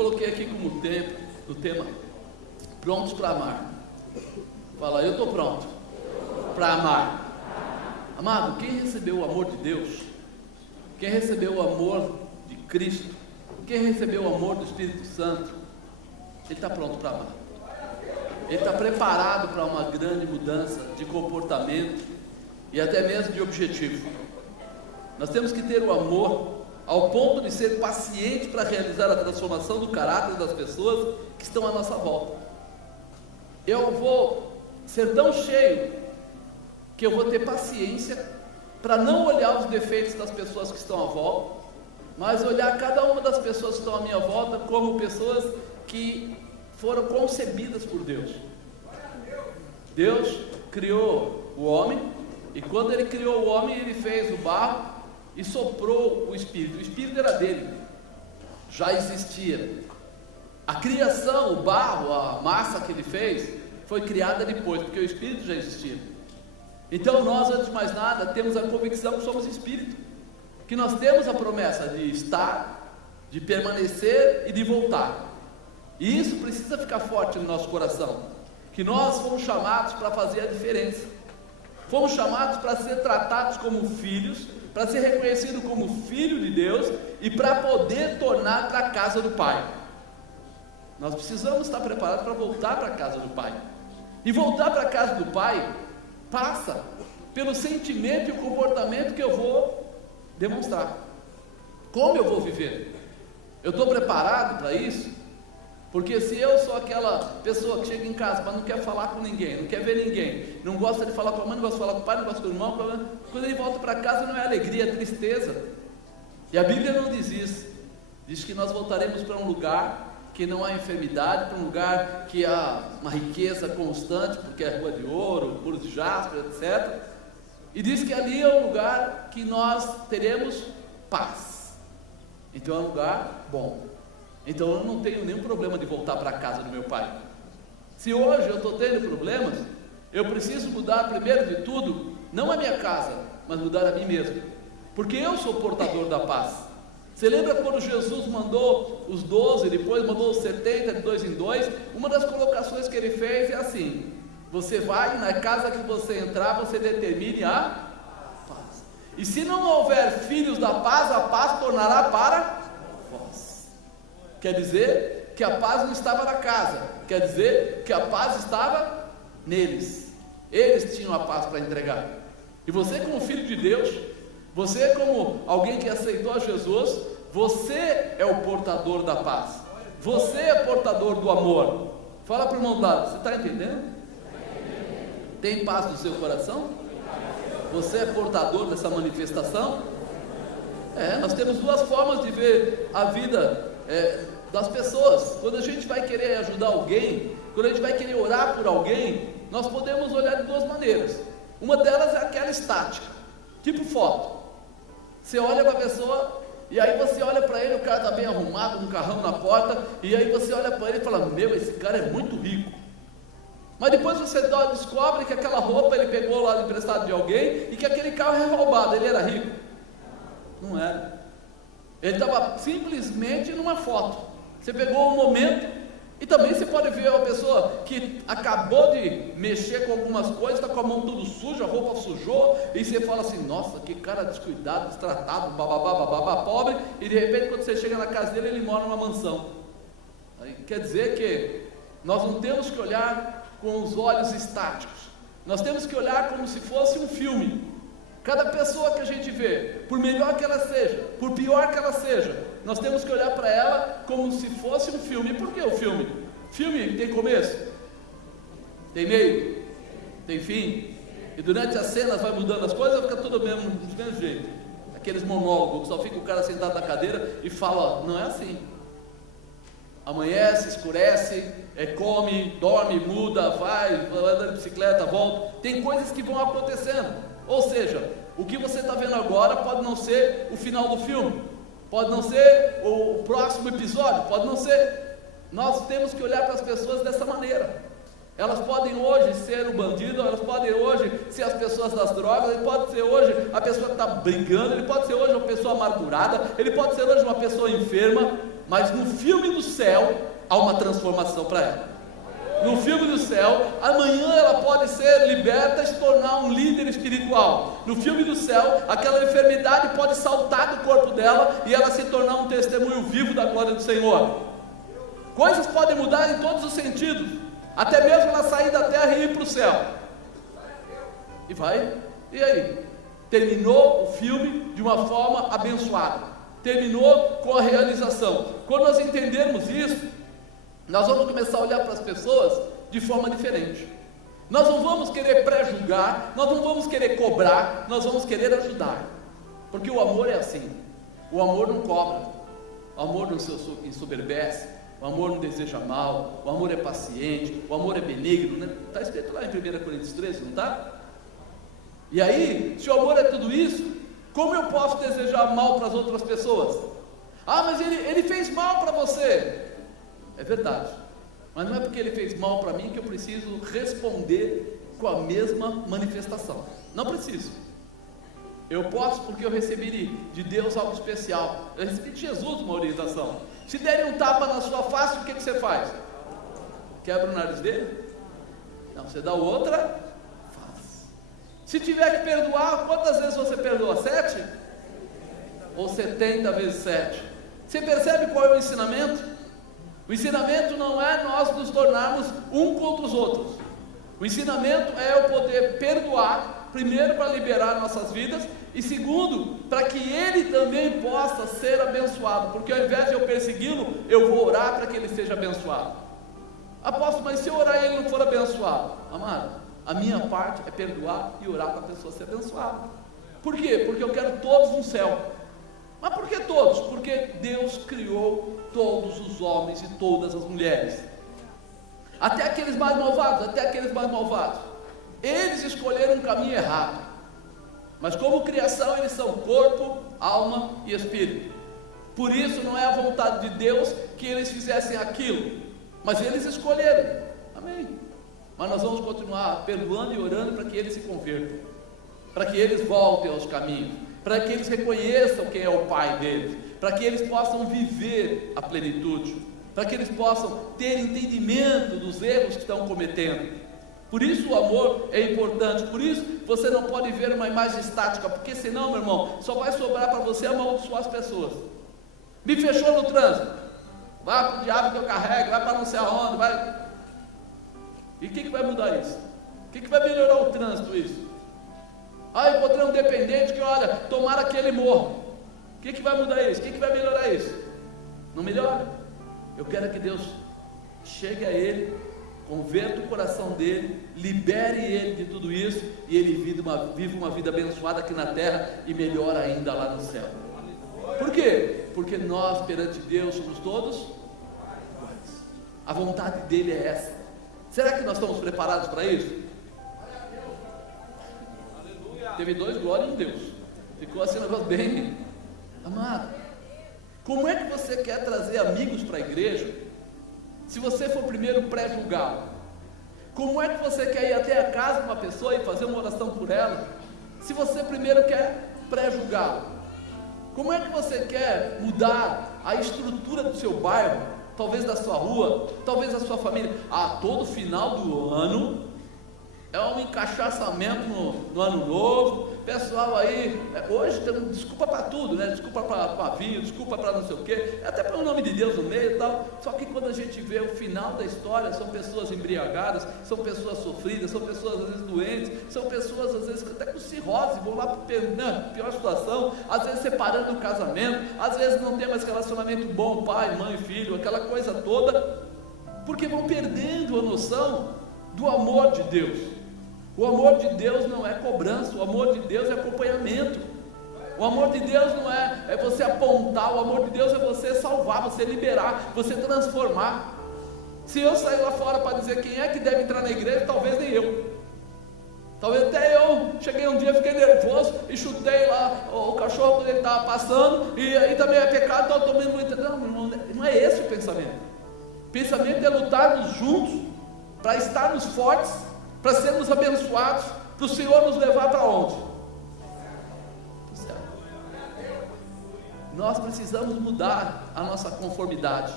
coloquei aqui como o tema prontos para amar. Fala, eu estou pronto para amar. Amado, quem recebeu o amor de Deus, quem recebeu o amor de Cristo, quem recebeu o amor do Espírito Santo, ele está pronto para amar. Ele está preparado para uma grande mudança de comportamento e até mesmo de objetivo. Nós temos que ter o amor ao ponto de ser paciente para realizar a transformação do caráter das pessoas que estão à nossa volta. Eu vou ser tão cheio que eu vou ter paciência para não olhar os defeitos das pessoas que estão à volta, mas olhar cada uma das pessoas que estão à minha volta como pessoas que foram concebidas por Deus. Deus criou o homem, e quando Ele criou o homem, Ele fez o barro e soprou o Espírito era dele, já existia. A criação, o barro, a massa que Ele fez, foi criada depois, porque o Espírito já existia. Então nós, antes de mais nada, temos a convicção que somos Espírito, que nós temos a promessa de estar, de permanecer e de voltar. E isso precisa ficar forte no nosso coração, que nós fomos chamados para fazer a diferença, fomos chamados para ser tratados como filhos, para ser reconhecido como filho de Deus e para poder tornar para a casa do Pai. Nós precisamos estar preparados para voltar para a casa do Pai. E voltar para a casa do Pai passa pelo sentimento e o comportamento que eu vou demonstrar. Como eu vou viver? Eu estou preparado para isso? Porque se eu sou aquela pessoa que chega em casa, mas não quer falar com ninguém, não quer ver ninguém, não gosta de falar com a mãe, não gosta de falar com o pai, não gosta do irmão, quando ele volta para casa não é alegria, é tristeza. E a Bíblia não diz isso. Diz que nós voltaremos para um lugar que não há enfermidade, para um lugar que há uma riqueza constante, porque é rua de ouro, muros de jaspe, etc. E diz que ali é um lugar que nós teremos paz. Então é um lugar bom. Então eu não tenho nenhum problema de voltar para a casa do meu pai. Se hoje eu estou tendo problemas, eu preciso mudar primeiro de tudo, não a minha casa, mas mudar a mim mesmo, porque eu sou portador da paz. Você lembra quando Jesus mandou os 12, depois mandou os 70 de 2 em 2? Uma das colocações que ele fez é assim: você vai na casa que você entrar, você determine a paz, e se não houver filhos da paz, a paz tornará para vós. Quer dizer que a paz não estava na casa, quer dizer que a paz estava neles. Eles tinham a paz para entregar. E você, como filho de Deus, você, como alguém que aceitou a Jesus, você é o portador da paz, você é portador do amor. Fala para o irmão do lado, você está entendendo? Tem paz no seu coração? Você é portador dessa manifestação? Nós temos duas formas de ver a vida das pessoas. Quando a gente vai querer ajudar alguém, quando a gente vai querer orar por alguém, nós podemos olhar de duas maneiras. Uma delas é aquela estática, tipo foto. Você olha para a pessoa, e aí você olha para ele, o cara está bem arrumado, com um carrão na porta, e aí você olha para ele e fala: meu, esse cara é muito rico. Mas depois você descobre que aquela roupa ele pegou lá emprestado de alguém, e que aquele carro é roubado. Ele era rico? Não era. Ele estava simplesmente numa foto. Você pegou um momento, e também você pode ver uma pessoa que acabou de mexer com algumas coisas, está com a mão tudo suja, a roupa sujou, e você fala assim: nossa, que cara descuidado, destratado, bababá, pobre, e de repente quando você chega na casa dele, ele mora numa mansão. Aí, quer dizer que nós não temos que olhar com os olhos estáticos, nós temos que olhar como se fosse um filme. Cada pessoa que a gente vê, por melhor que ela seja, por pior que ela seja, nós temos que olhar para ela como se fosse um filme. E por que o filme? Filme tem começo, tem meio, tem fim, e durante as cenas vai mudando as coisas, fica tudo do mesmo jeito. Aqueles monólogos, só fica o cara sentado na cadeira e fala: não é assim. Amanhece, escurece, come, dorme, muda, vai anda de bicicleta, volta. Tem coisas que vão acontecendo. Ou seja, o que você está vendo agora pode não ser o final do filme, pode não ser o próximo episódio, pode não ser. Nós temos que olhar para as pessoas dessa maneira. Elas podem hoje ser o bandido, elas podem hoje ser as pessoas das drogas, ele pode ser hoje a pessoa que está brigando, ele pode ser hoje uma pessoa amargurada, ele pode ser hoje uma pessoa enferma, mas no filme do céu há uma transformação para ela. No filme do céu, amanhã ela pode ser liberta e se tornar um líder espiritual. No filme do céu, aquela enfermidade pode saltar do corpo dela e ela se tornar um testemunho vivo da glória do Senhor. Coisas podem mudar em todos os sentidos, até mesmo ela sair da terra e ir para o céu. E vai, e aí? Terminou o filme de uma forma abençoada, terminou com a realização. Quando nós entendermos isso, nós vamos começar a olhar para as pessoas de forma diferente. Nós não vamos querer pré-julgar, nós não vamos querer cobrar, nós vamos querer ajudar, porque o amor é assim. O amor não cobra, o amor não se ensoberbece, o amor não deseja mal, o amor é paciente, o amor é benigno, né? Está escrito lá em 1 Coríntios 13, não está? E aí, se o amor é tudo isso, como eu posso desejar mal para as outras pessoas? Ah, mas ele fez mal para você. É verdade, mas não é porque ele fez mal para mim que eu preciso responder com a mesma manifestação. Não preciso. Eu posso porque eu recebi de Deus algo especial. Eu recebi de Jesus uma orientação. Se derem um tapa na sua face, o que você faz? Quebra o nariz dele? Não, você dá outra face. Se tiver que perdoar, quantas vezes você perdoa? 7? Ou 70 vezes 7? Você percebe qual é o ensinamento? O ensinamento não é nós nos tornarmos um contra os outros. O ensinamento é eu poder perdoar, primeiro para liberar nossas vidas, e segundo, para que ele também possa ser abençoado, porque ao invés de eu persegui-lo, eu vou orar para que ele seja abençoado. Apóstolo, mas se eu orar e ele não for abençoado? Amado, a minha parte é perdoar e orar para a pessoa ser abençoada. Por quê? Porque eu quero todos no céu. Mas por que todos? Porque Deus criou todos os homens e todas as mulheres, até aqueles mais malvados, eles escolheram um caminho errado, mas como criação eles são corpo, alma e espírito. Por isso não é a vontade de Deus que eles fizessem aquilo, mas eles escolheram, amém. Mas nós vamos continuar perdoando e orando para que eles se convertam, para que eles voltem aos caminhos, para que eles reconheçam quem é o Pai deles, para que eles possam viver a plenitude, para que eles possam ter entendimento dos erros que estão cometendo. Por isso o amor é importante, por isso você não pode ver uma imagem estática, porque senão, meu irmão, só vai sobrar para você amaldiçoar as pessoas. Me fechou no trânsito, vai para o diabo que eu carrego, vai para não sei aonde, vai. E o que vai mudar isso? O que vai melhorar o trânsito isso? Ah, eu encontrei um dependente que, olha, tomara que ele morra. O que vai mudar isso? O que vai melhorar isso? Não melhora. Eu quero que Deus chegue a ele, converta o coração dele, libere ele de tudo isso, e ele vive uma vida abençoada aqui na terra, e melhor ainda lá no céu. Por quê? Porque nós perante Deus somos todos iguais. A vontade dele é essa. Será que nós estamos preparados para isso? Teve 2 glórias em Deus. Ficou assim um negócio bem. Amado, como é que você quer trazer amigos para a igreja se você for primeiro pré-julgá-lo? Como é que você quer ir até a casa de uma pessoa e fazer uma oração por ela se você primeiro quer pré-julgá-lo? Como é que você quer mudar a estrutura do seu bairro, talvez da sua rua, talvez da sua família? Todo final do ano é um encaixaçamento no ano novo. Pessoal aí, hoje tem desculpa para tudo, né? Desculpa para pavio, desculpa para não sei o quê, até para o nome de Deus no meio e tal. Só que quando a gente vê o final da história, são pessoas embriagadas, são pessoas sofridas, são pessoas às vezes doentes, são pessoas às vezes até com cirrose, vão lá para pior situação, às vezes separando o casamento, às vezes não tem mais relacionamento bom, pai, mãe, filho, aquela coisa toda, porque vão perdendo a noção do amor de Deus. O amor de Deus não é cobrança, o amor de Deus é acompanhamento. O amor de Deus não é você apontar, o amor de Deus é você salvar, você liberar, você transformar. Se eu sair lá fora para dizer quem é que deve entrar na igreja, talvez nem eu. Talvez até eu cheguei um dia, fiquei nervoso e chutei lá o cachorro quando ele estava passando, e aí também é pecado, estou tomando muito. Não, meu irmão, não é esse o pensamento. O pensamento é lutarmos juntos para estarmos fortes, para sermos abençoados, para o Senhor nos levar para onde? Para o céu. Nós precisamos mudar a nossa conformidade,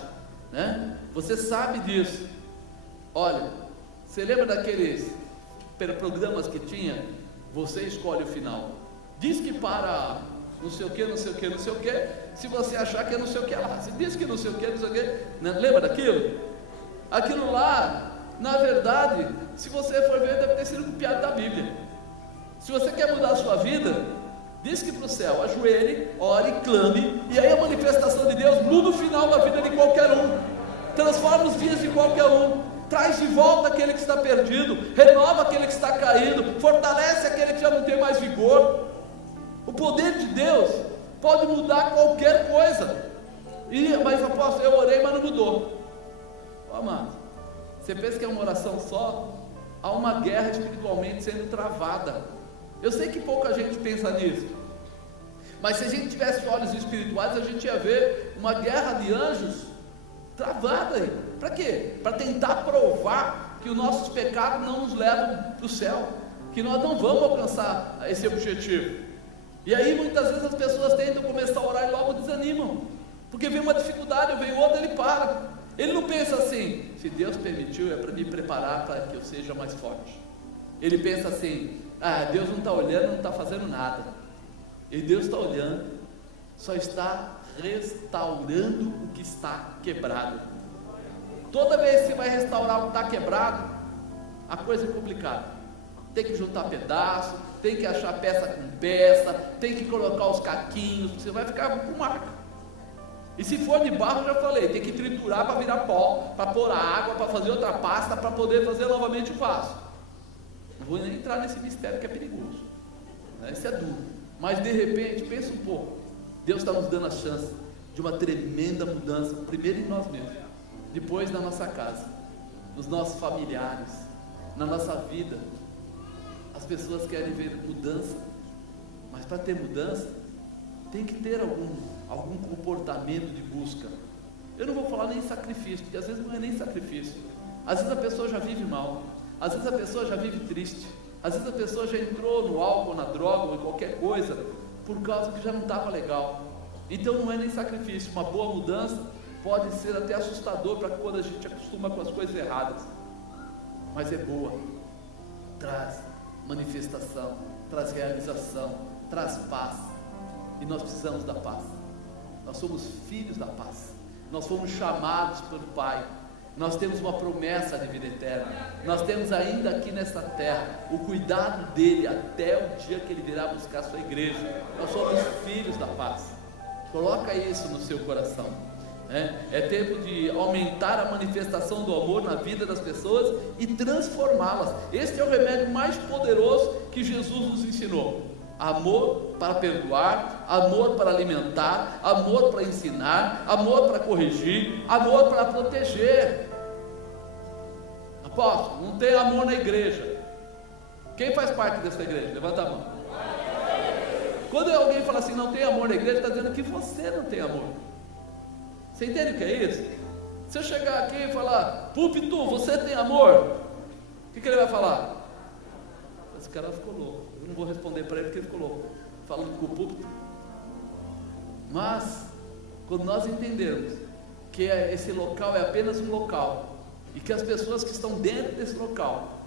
né? Você sabe disso. Olha, você lembra daqueles programas que tinha? Você escolhe o final. Diz que para não sei o que, não sei o que, não sei o que, se você achar que é não sei o que lá. Se diz que não sei o que, não sei o que, né? Lembra daquilo? Aquilo lá, na verdade, se você for ver, deve ter sido copiado da Bíblia. Se você quer mudar a sua vida, diz que para o céu, ajoelhe, ore, clame, e aí a manifestação de Deus muda o final da vida de qualquer um, transforma os dias de qualquer um, traz de volta aquele que está perdido, renova aquele que está caído, fortalece aquele que já não tem mais vigor. O poder de Deus pode mudar qualquer coisa. Mas apóstolo, eu orei, mas não mudou. Amado, você pensa que é uma oração só? Há uma guerra espiritualmente sendo travada. Eu sei que pouca gente pensa nisso, mas se a gente tivesse olhos espirituais, a gente ia ver uma guerra de anjos travada aí. Para quê? Para tentar provar que os nossos pecados não nos levam para o céu, que nós não vamos alcançar esse objetivo. E aí muitas vezes as pessoas tentam começar a orar e logo desanimam, porque vem uma dificuldade, vem outra, ele para. Ele não pensa assim, se Deus permitiu é para me preparar para que eu seja mais forte. Ele pensa assim, Deus não está olhando, não está fazendo nada. E Deus está olhando, só está restaurando o que está quebrado. Toda vez que você vai restaurar o que está quebrado, a coisa é complicada. Tem que juntar pedaço, tem que achar peça com peça, tem que colocar os caquinhos, você vai ficar com marca. E se for de barro, já falei, tem que triturar para virar pó, para pôr a água, para fazer outra pasta, para poder fazer novamente o vaso. Não vou nem entrar nesse mistério que é perigoso, isso é duro, mas de repente, pensa um pouco, Deus está nos dando a chance de uma tremenda mudança, primeiro em nós mesmos, depois na nossa casa, nos nossos familiares, na nossa vida. As pessoas querem ver mudança, mas para ter mudança, tem que ter algum comportamento de busca. Eu não vou falar nem sacrifício, porque às vezes não é nem sacrifício, às vezes a pessoa já vive mal, às vezes a pessoa já vive triste, às vezes a pessoa já entrou no álcool, na droga ou em qualquer coisa, por causa que já não estava legal. Então não é nem sacrifício. Uma boa mudança pode ser até assustador para quando a gente acostuma com as coisas erradas, mas é boa, traz manifestação, traz realização, traz paz, e nós precisamos da paz. Nós somos filhos da paz, nós fomos chamados pelo Pai, nós temos uma promessa de vida eterna, nós temos ainda aqui nesta terra o cuidado dele até o dia que ele virá buscar a sua igreja. Nós somos filhos da paz. Coloca isso no seu coração. É tempo de aumentar a manifestação do amor na vida das pessoas e transformá-las. Este é o remédio mais poderoso que Jesus nos ensinou: amor para perdoar, amor para alimentar, amor para ensinar, amor para corrigir, amor para proteger. Apóstolo, não tem amor na igreja. Quem faz parte dessa igreja? Levanta a mão. Quando alguém fala assim, não tem amor na igreja, está dizendo que você não tem amor. Você entende o que é isso? Se eu chegar aqui e falar, púlpito, você tem amor? O que ele vai falar? Esse cara ficou louco. Eu não vou responder para ele porque ele ficou louco, falando com o púlpito. Mas, quando nós entendermos que esse local é apenas um local, e que as pessoas que estão dentro desse local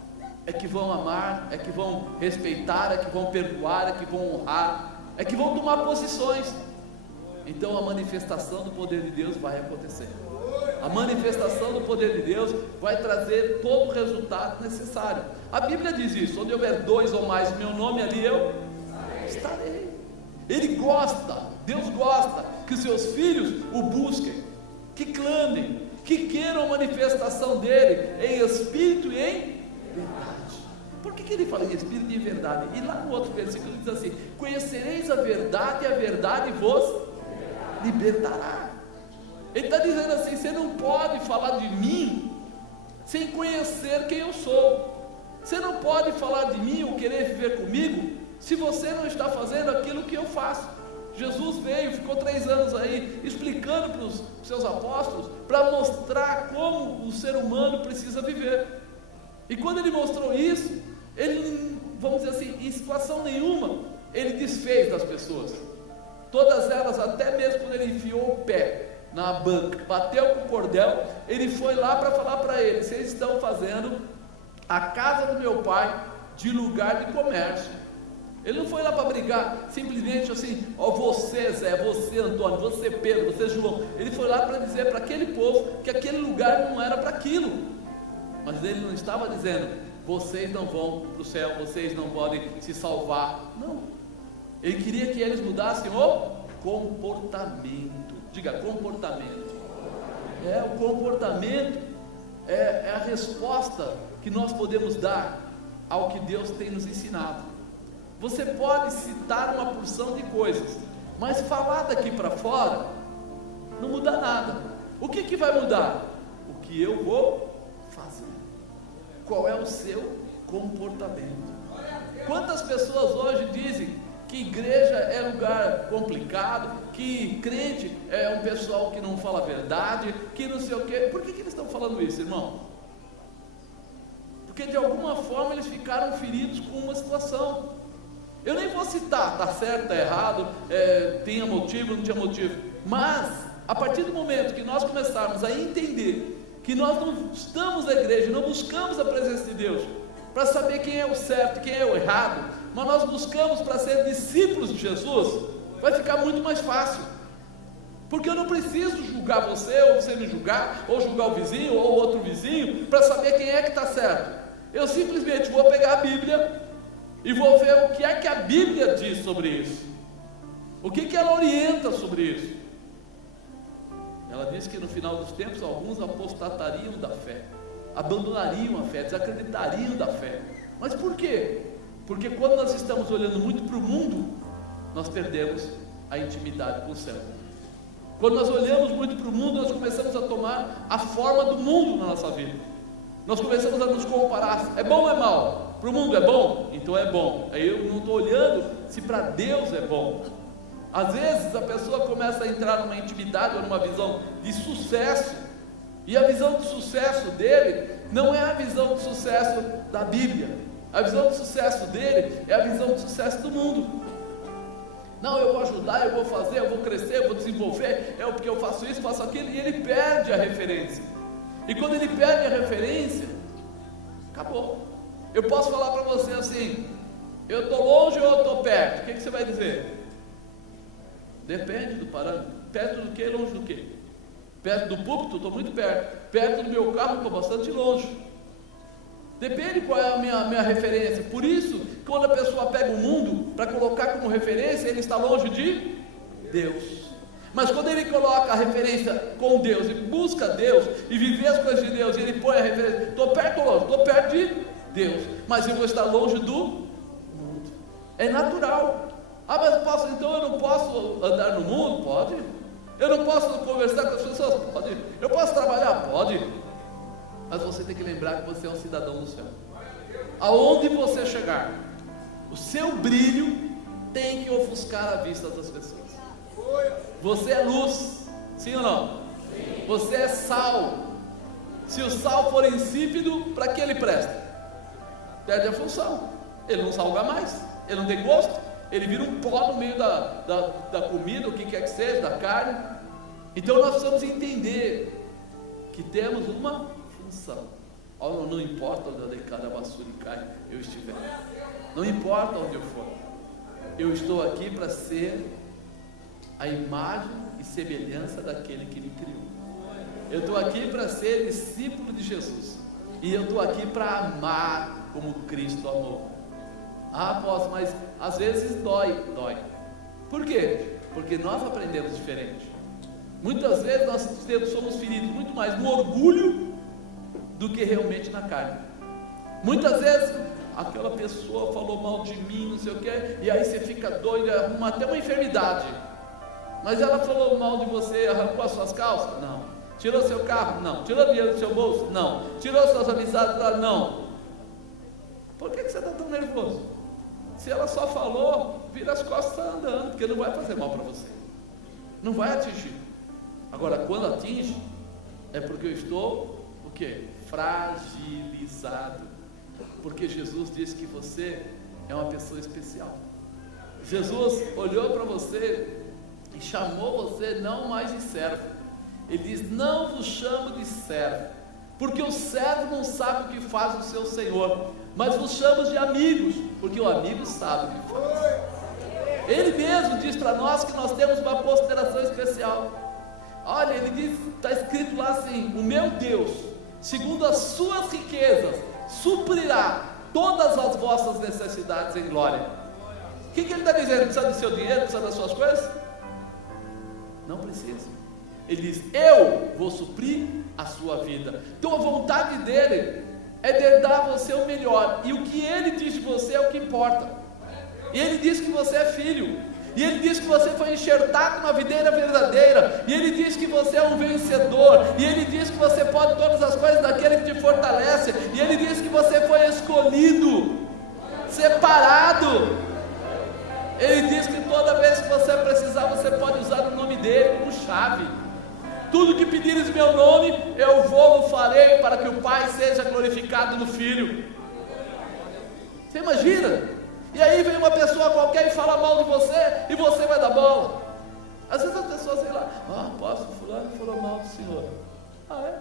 é que vão amar, é que vão respeitar, é que vão perdoar, é que vão honrar, é que vão tomar posições, então a manifestação do poder de Deus vai acontecer. A manifestação do poder de Deus vai trazer todo o resultado necessário. A Bíblia diz isso: onde houver dois ou mais em meu nome, ali eu estarei. Ele gosta, Deus gosta que os seus filhos o busquem, que clamem, que queiram a manifestação dele em espírito e em verdade. Por que ele fala em espírito e em verdade? E lá no outro versículo diz assim: conhecereis a verdade e a verdade vos libertará. Ele está dizendo assim: você não pode falar de mim sem conhecer quem eu sou. Você não pode falar de mim ou querer viver comigo se você não está fazendo aquilo que eu faço. Jesus veio, ficou 3 anos aí explicando para os seus apóstolos, para mostrar como o ser humano precisa viver. E quando ele mostrou isso, ele, vamos dizer assim, em situação nenhuma, ele desfez das pessoas. Todas elas, até mesmo quando ele enfiou o pé na banca, bateu com o cordel, ele foi lá para falar para ele: vocês estão fazendo a casa do meu pai de lugar de comércio. Ele não foi lá para brigar, simplesmente assim, ó, você Zé, você Antônio, você Pedro, você João. Ele foi lá para dizer para aquele povo que aquele lugar não era para aquilo. Mas ele não estava dizendo: vocês não vão para o céu, vocês não podem se salvar. Não. Ele queria que eles mudassem o comportamento. Diga, comportamento. O comportamento é a resposta que nós podemos dar ao que Deus tem nos ensinado. Você pode citar uma porção de coisas, mas falar daqui para fora não muda nada. O que vai mudar? O que eu vou fazer. Qual é o seu comportamento? Quantas pessoas hoje dizem que igreja é lugar complicado, que crente é um pessoal que não fala a verdade, que não sei o quê? Por que eles estão falando isso, irmão? Porque de alguma forma eles ficaram feridos com uma situação. Eu nem vou citar, está certo, está errado, tinha motivo, não tinha motivo, mas a partir do momento que nós começarmos a entender que nós não estamos na igreja, não buscamos a presença de Deus para saber quem é o certo, quem é o errado, mas nós buscamos para ser discípulos de Jesus, vai ficar muito mais fácil, porque eu não preciso julgar você, ou você me julgar, ou julgar o vizinho, ou outro vizinho, para saber quem é que está certo. Eu simplesmente vou pegar a Bíblia e vou ver o que é que a Bíblia diz sobre isso, o que ela orienta sobre isso. Ela diz que no final dos tempos alguns apostatariam da fé, abandonariam a fé, desacreditariam da fé. Mas por quê? Porque quando nós estamos olhando muito para o mundo, nós perdemos a intimidade com o céu. Quando nós olhamos muito para o mundo, nós começamos a tomar a forma do mundo na nossa vida. Nós começamos a nos comparar: é bom ou é mal? Para o mundo é bom? Então é bom. Aí eu não estou olhando se para Deus é bom. Às vezes a pessoa começa a entrar numa intimidade ou numa visão de sucesso, e a visão de sucesso dele não é a visão de sucesso da Bíblia. A visão de sucesso dele é a visão de sucesso do mundo. Não, eu vou ajudar, eu vou fazer, eu vou crescer, eu vou desenvolver, é porque eu faço isso, faço aquilo, e ele perde a referência. E quando ele perde a referência, acabou. Eu posso falar para você assim: eu estou longe ou eu estou perto? O que você vai dizer? Depende do parâmetro. Perto do que? Longe do que? Perto do púlpito? Estou muito perto. Perto do meu carro? Estou bastante longe. Depende qual é a minha referência. Por isso, quando a pessoa pega o mundo para colocar como referência, ele está longe de Deus. Mas quando ele coloca a referência com Deus e busca Deus e viver as coisas de Deus, e ele põe a referência: estou perto ou longe? Estou perto de Deus, mas eu vou estar longe do mundo. É natural. Mas então eu não posso andar no mundo? Pode. Eu não posso conversar com as pessoas? Pode. Eu posso trabalhar? Pode. Mas você tem que lembrar que você é um cidadão do céu. Aonde você chegar, o seu brilho tem que ofuscar a vista das pessoas. Você é luz, sim ou não? Sim. Você é sal. Se o sal for insípido, para que ele presta? Perde a função. Ele não salga mais, ele não tem gosto, ele vira um pó no meio da comida, o que quer que seja, da carne. Então nós precisamos entender que temos uma função. Não importa onde cada vassoura cai eu estiver, não importa onde eu for, eu estou aqui para ser a imagem e semelhança daquele que me criou. Eu estou aqui para ser discípulo de Jesus, e eu estou aqui para amar como Cristo amou. Apóstolo, mas às vezes dói. Por quê? Porque nós aprendemos diferente. Muitas vezes nós somos feridos muito mais no orgulho do que realmente na carne. Muitas vezes aquela pessoa falou mal de mim, não sei o que, e aí você fica doido, arruma até uma enfermidade. Mas ela falou mal de você, arrancou as suas calças? Não. Tirou seu carro? Não. Tirou dinheiro do seu bolso? Não. Tirou suas amizades? Não. Por que você está tão nervoso? Se ela só falou, vira as costas e está andando, porque não vai fazer mal para você, não vai atingir. Agora, quando atinge, é porque eu estou o quê? Fragilizado. Porque Jesus disse que você é uma pessoa especial. Jesus olhou para você e chamou você não mais de servo. Ele diz: não vos chamo de servo, porque o servo não sabe o que faz o seu senhor, mas vos chamo de amigos, porque o amigo sabe o que faz. Ele mesmo diz para nós que nós temos uma consideração especial. Olha, ele diz, está escrito lá assim: o meu Deus, segundo as suas riquezas, suprirá todas as vossas necessidades em glória. O que ele está dizendo? Precisa do seu dinheiro? Precisa das suas coisas? Não precisa. Ele diz: eu vou suprir a sua vida. Então a vontade dele é de dar a você o melhor, e o que ele diz de você é o que importa. E ele diz que você é filho, e ele diz que você foi enxertado na videira verdadeira, e ele diz que você é um vencedor, e ele diz que você pode todas as coisas daquele que te fortalece, e ele diz que você foi escolhido, separado. Ele diz que toda vez que você precisar, você pode usar o nome dele como chave. Tudo que pedires em meu nome, eu vou, farei, para que o Pai seja glorificado no Filho. Você imagina? E aí vem uma pessoa qualquer e fala mal de você, e você vai dar bola. Às vezes as pessoas, sei lá: apóstolo fulano falou mal do senhor. É?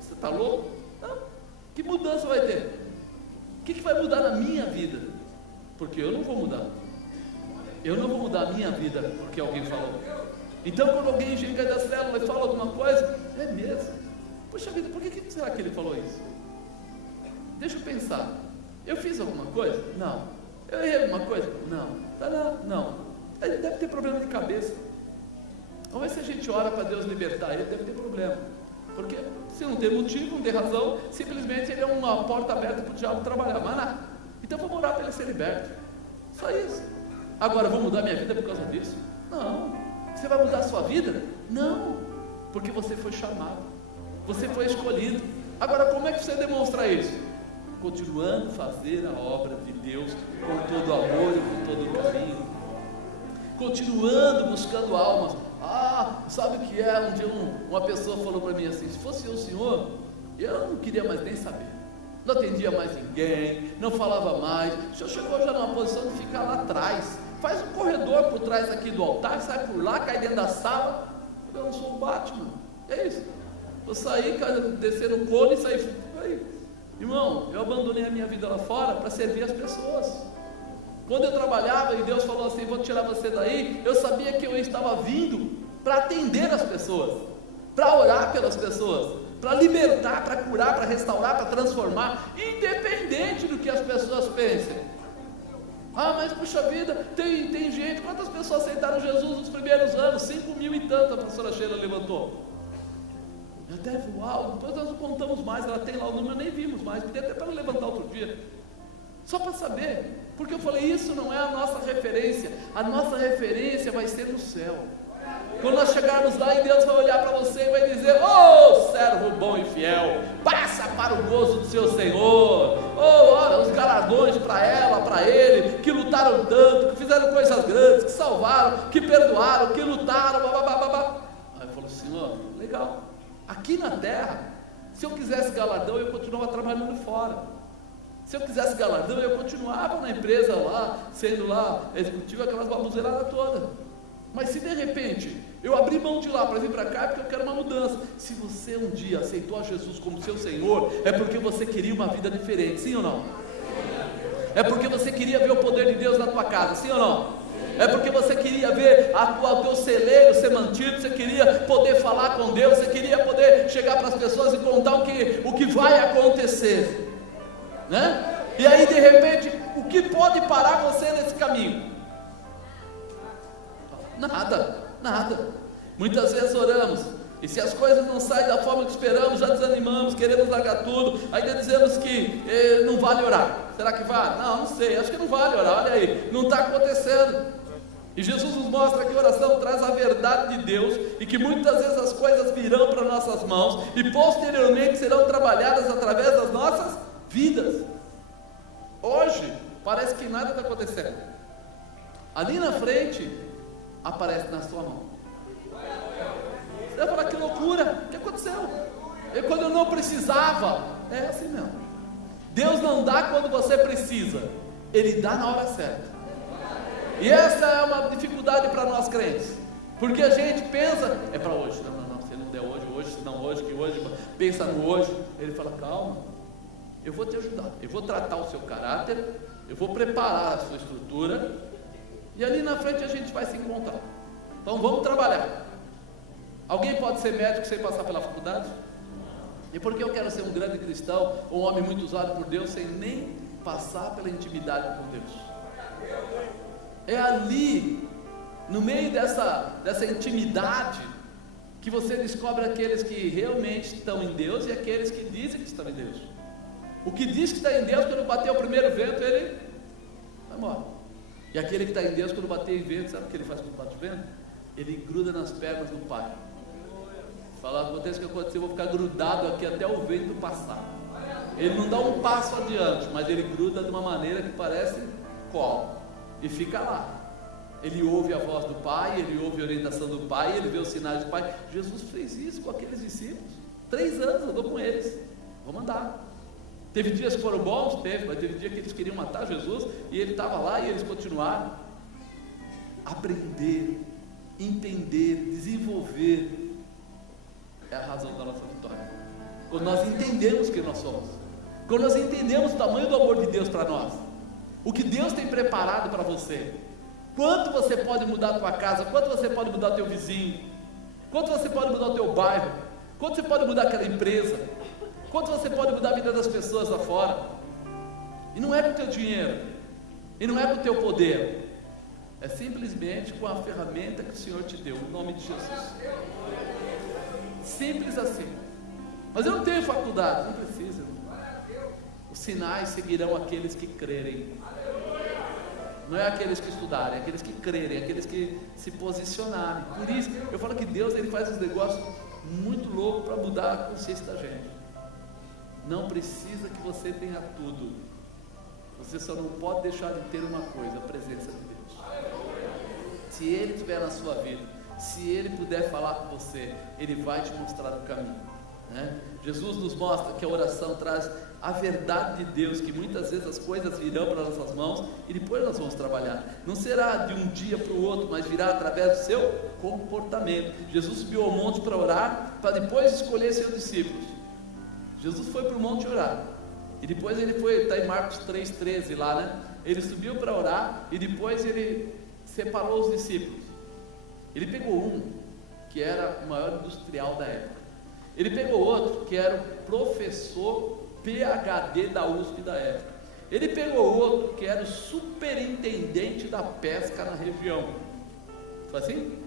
Você está louco? Não. Que mudança vai ter? O que vai mudar na minha vida? Porque eu não vou mudar. Eu não vou mudar a minha vida porque alguém falou. Então quando alguém chega da célula e fala alguma coisa, é mesmo? Puxa vida, por que será que ele falou isso? Deixa eu pensar. Eu fiz alguma coisa? Não. Eu errei alguma coisa? Não. Não. Ele deve ter problema de cabeça. Vamos ver se a gente ora para Deus libertar ele. Deve ter problema. Porque se não tem motivo, não tem razão, simplesmente ele é uma porta aberta para o diabo trabalhar. Mas nada. Então vamos orar para ele ser liberto. Só isso. Agora, vou mudar minha vida por causa disso? Não. Você vai mudar a sua vida? Não. Porque você foi chamado. Você foi escolhido. Agora, como é que você demonstra isso? Continuando a fazer a obra de Deus com todo amor e com todo carinho. Continuando buscando almas. Sabe o que é? Um dia uma pessoa falou para mim assim: se fosse o senhor, eu não queria mais nem saber. Não atendia mais ninguém, não falava mais. O senhor chegou já numa posição de ficar lá atrás. Faz um corredor por trás aqui do altar, sai por lá, cai dentro da sala. Eu não sou o Batman. É isso. Vou sair, descer no cone e sair. Aí. Irmão, eu abandonei a minha vida lá fora para servir as pessoas. Quando eu trabalhava e Deus falou assim: vou tirar você daí, eu sabia que eu estava vindo para atender as pessoas, para orar pelas pessoas, para libertar, para curar, para restaurar, para transformar, independente do que as pessoas pensem. Mas puxa vida, tem gente. Quantas pessoas aceitaram Jesus nos primeiros anos? 5.000 e tanto, a pastora Sheila levantou. Até uau, depois nós não contamos mais, ela tem lá o número, nem vimos mais, pedi até para ela levantar outro dia, só para saber, porque eu falei: isso não é a nossa referência vai ser no céu. Quando nós chegarmos lá, e Deus vai olhar para você e vai dizer: servo bom e fiel, passa para o gozo do seu Senhor. Olha os galardões para ela, para ele, que lutaram tanto, que fizeram coisas grandes, que salvaram, que perdoaram, que lutaram, Aí eu falo: Senhor, legal. Aqui na terra, se eu quisesse galardão, eu continuava trabalhando fora. Se eu quisesse galardão, eu continuava na empresa lá, sendo lá executivo, aquelas baboseiradas todas. Mas se de repente eu abrir mão de lá para vir para cá, é porque eu quero uma mudança. Se você um dia aceitou a Jesus como seu Senhor, é porque você queria uma vida diferente, sim ou não? É porque você queria ver o poder de Deus na tua casa, sim ou não? É porque você queria ver o teu celeiro ser mantido, você queria poder falar com Deus, você queria poder chegar para as pessoas e contar o que vai acontecer, né? E aí de repente, o que pode parar você nesse caminho? Nada. Muitas vezes oramos, e se as coisas não saem da forma que esperamos, já desanimamos, queremos largar tudo, ainda dizemos que não vale orar. Será que vale? Não sei, acho que não vale orar, olha aí, não está acontecendo. E Jesus nos mostra que a oração traz a verdade de Deus, e que muitas vezes as coisas virão para nossas mãos, e posteriormente serão trabalhadas através das nossas vidas. Hoje, parece que nada está acontecendo. Ali na frente, aparece na sua mão. Você vai falar: que loucura, o que aconteceu? Quando eu não precisava, É assim mesmo. Deus não dá quando você precisa, Ele dá na hora certa. E essa é uma dificuldade para nós crentes, porque a gente pensa, é para hoje, não, se não der hoje, se não hoje, que hoje, pensa no hoje. Ele fala, calma, eu vou te ajudar, eu vou tratar o seu caráter, eu vou preparar a sua estrutura, e ali na frente a gente vai se encontrar. Então vamos trabalhar. Alguém pode ser médico sem passar pela faculdade? E por que eu quero ser um grande cristão, ou um homem muito usado por Deus, sem nem passar pela intimidade com Deus? É ali, no meio dessa intimidade, que você descobre aqueles que realmente estão em Deus e aqueles que dizem que estão em Deus. O que diz que está em Deus, quando bater o primeiro vento, ele vai embora. E aquele que está em Deus, quando bater em vento, sabe o que ele faz quando bate o vento? Ele gruda nas pernas do Pai. Fala, acontece o que aconteceu, eu vou ficar grudado aqui até o vento passar. Ele não dá um passo adiante, mas ele gruda de uma maneira que parece colo, e fica lá. Ele ouve a voz do Pai, ele ouve a orientação do Pai, ele vê os sinais do Pai. Jesus fez isso com aqueles discípulos, 3 anos andou com eles. Vamos andar. Teve dias que foram bons, mas teve dia que eles queriam matar Jesus, e ele estava lá e eles continuaram. Aprender, entender, desenvolver é a razão da nossa vitória. Quando nós entendemos quem nós somos, quando nós entendemos o tamanho do amor de Deus para nós, o que Deus tem preparado para você, quanto você pode mudar a tua casa, quanto você pode mudar o teu vizinho, quanto você pode mudar o teu bairro, quanto você pode mudar aquela empresa, quanto você pode mudar a vida das pessoas lá fora. E não é com o teu dinheiro, e não é com o teu poder, é simplesmente com a ferramenta que o Senhor te deu, no nome de Jesus. Simples assim. Mas eu não tenho faculdade, não precisa. Os sinais seguirão aqueles que crerem. Não é aqueles que estudarem, é aqueles que crerem, é aqueles que se posicionarem. Por isso, eu falo que Deus, Ele faz uns negócios muito loucos para mudar a consciência da gente. Não precisa que você tenha tudo. Você só não pode deixar de ter uma coisa, a presença de Deus. Se Ele estiver na sua vida, se Ele puder falar com você, Ele vai te mostrar o caminho, né? Jesus nos mostra que a oração traz a verdade de Deus, que muitas vezes as coisas virão para nossas mãos e depois nós vamos trabalhar. Não será de um dia para o outro, mas virá através do seu comportamento. Jesus subiu ao monte para orar, para depois escolher seus discípulos. Jesus foi para o monte orar, e depois ele foi, está em Marcos 3,13 lá, né? Ele subiu para orar, e depois ele separou os discípulos. Ele pegou um que era o maior industrial da época, ele pegou outro que era o professor PhD da USP da época, ele pegou outro que era o superintendente da pesca na região. Foi assim?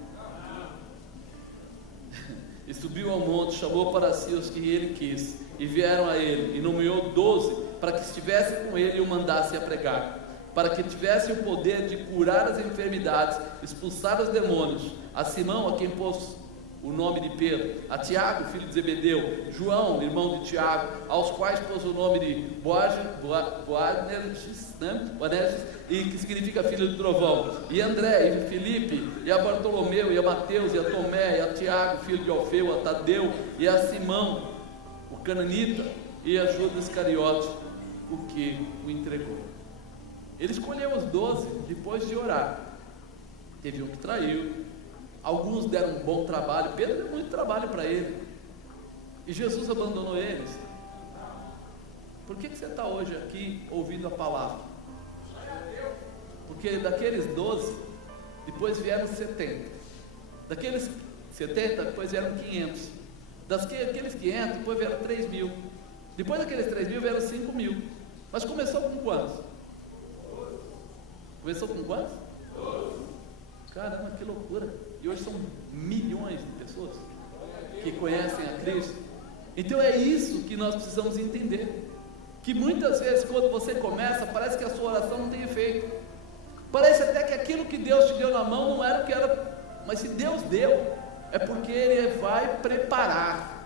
E subiu ao monte, chamou para si os que ele quis, e vieram a ele, e nomeou 12 para que estivessem com ele e o mandasse a pregar, para que tivesse o poder de curar as enfermidades, expulsar os demônios. A Simão, a quem pôs o nome de Pedro, a Tiago, filho de Zebedeu, João, irmão de Tiago, aos quais pôs o nome de Boanerges, né? E que significa filho do trovão, e André, e Filipe, e a Bartolomeu, e a Mateus, e a Tomé, e a Tiago, filho de Alfeu, a Tadeu, e a Simão, o cananita, e a Judas Iscariote, o que o entregou. Ele escolheu os 12 depois de orar. Teve um que traiu, alguns deram um bom trabalho, Pedro deu muito trabalho para ele, e Jesus abandonou eles. Por que você está hoje aqui ouvindo a palavra? Porque daqueles 12, depois vieram 70, daqueles 70, depois vieram 500, daqueles 500, depois vieram 3.000, depois daqueles 3.000 vieram 5.000, mas começou com quantos? Começou com quantos? Caramba, que loucura! E hoje são milhões de pessoas que conhecem a Cristo. Então é isso que nós precisamos entender, que muitas vezes quando você começa, parece que a sua oração não tem efeito, parece até que aquilo que Deus te deu na mão não era o que era, mas se Deus deu, é porque Ele vai preparar.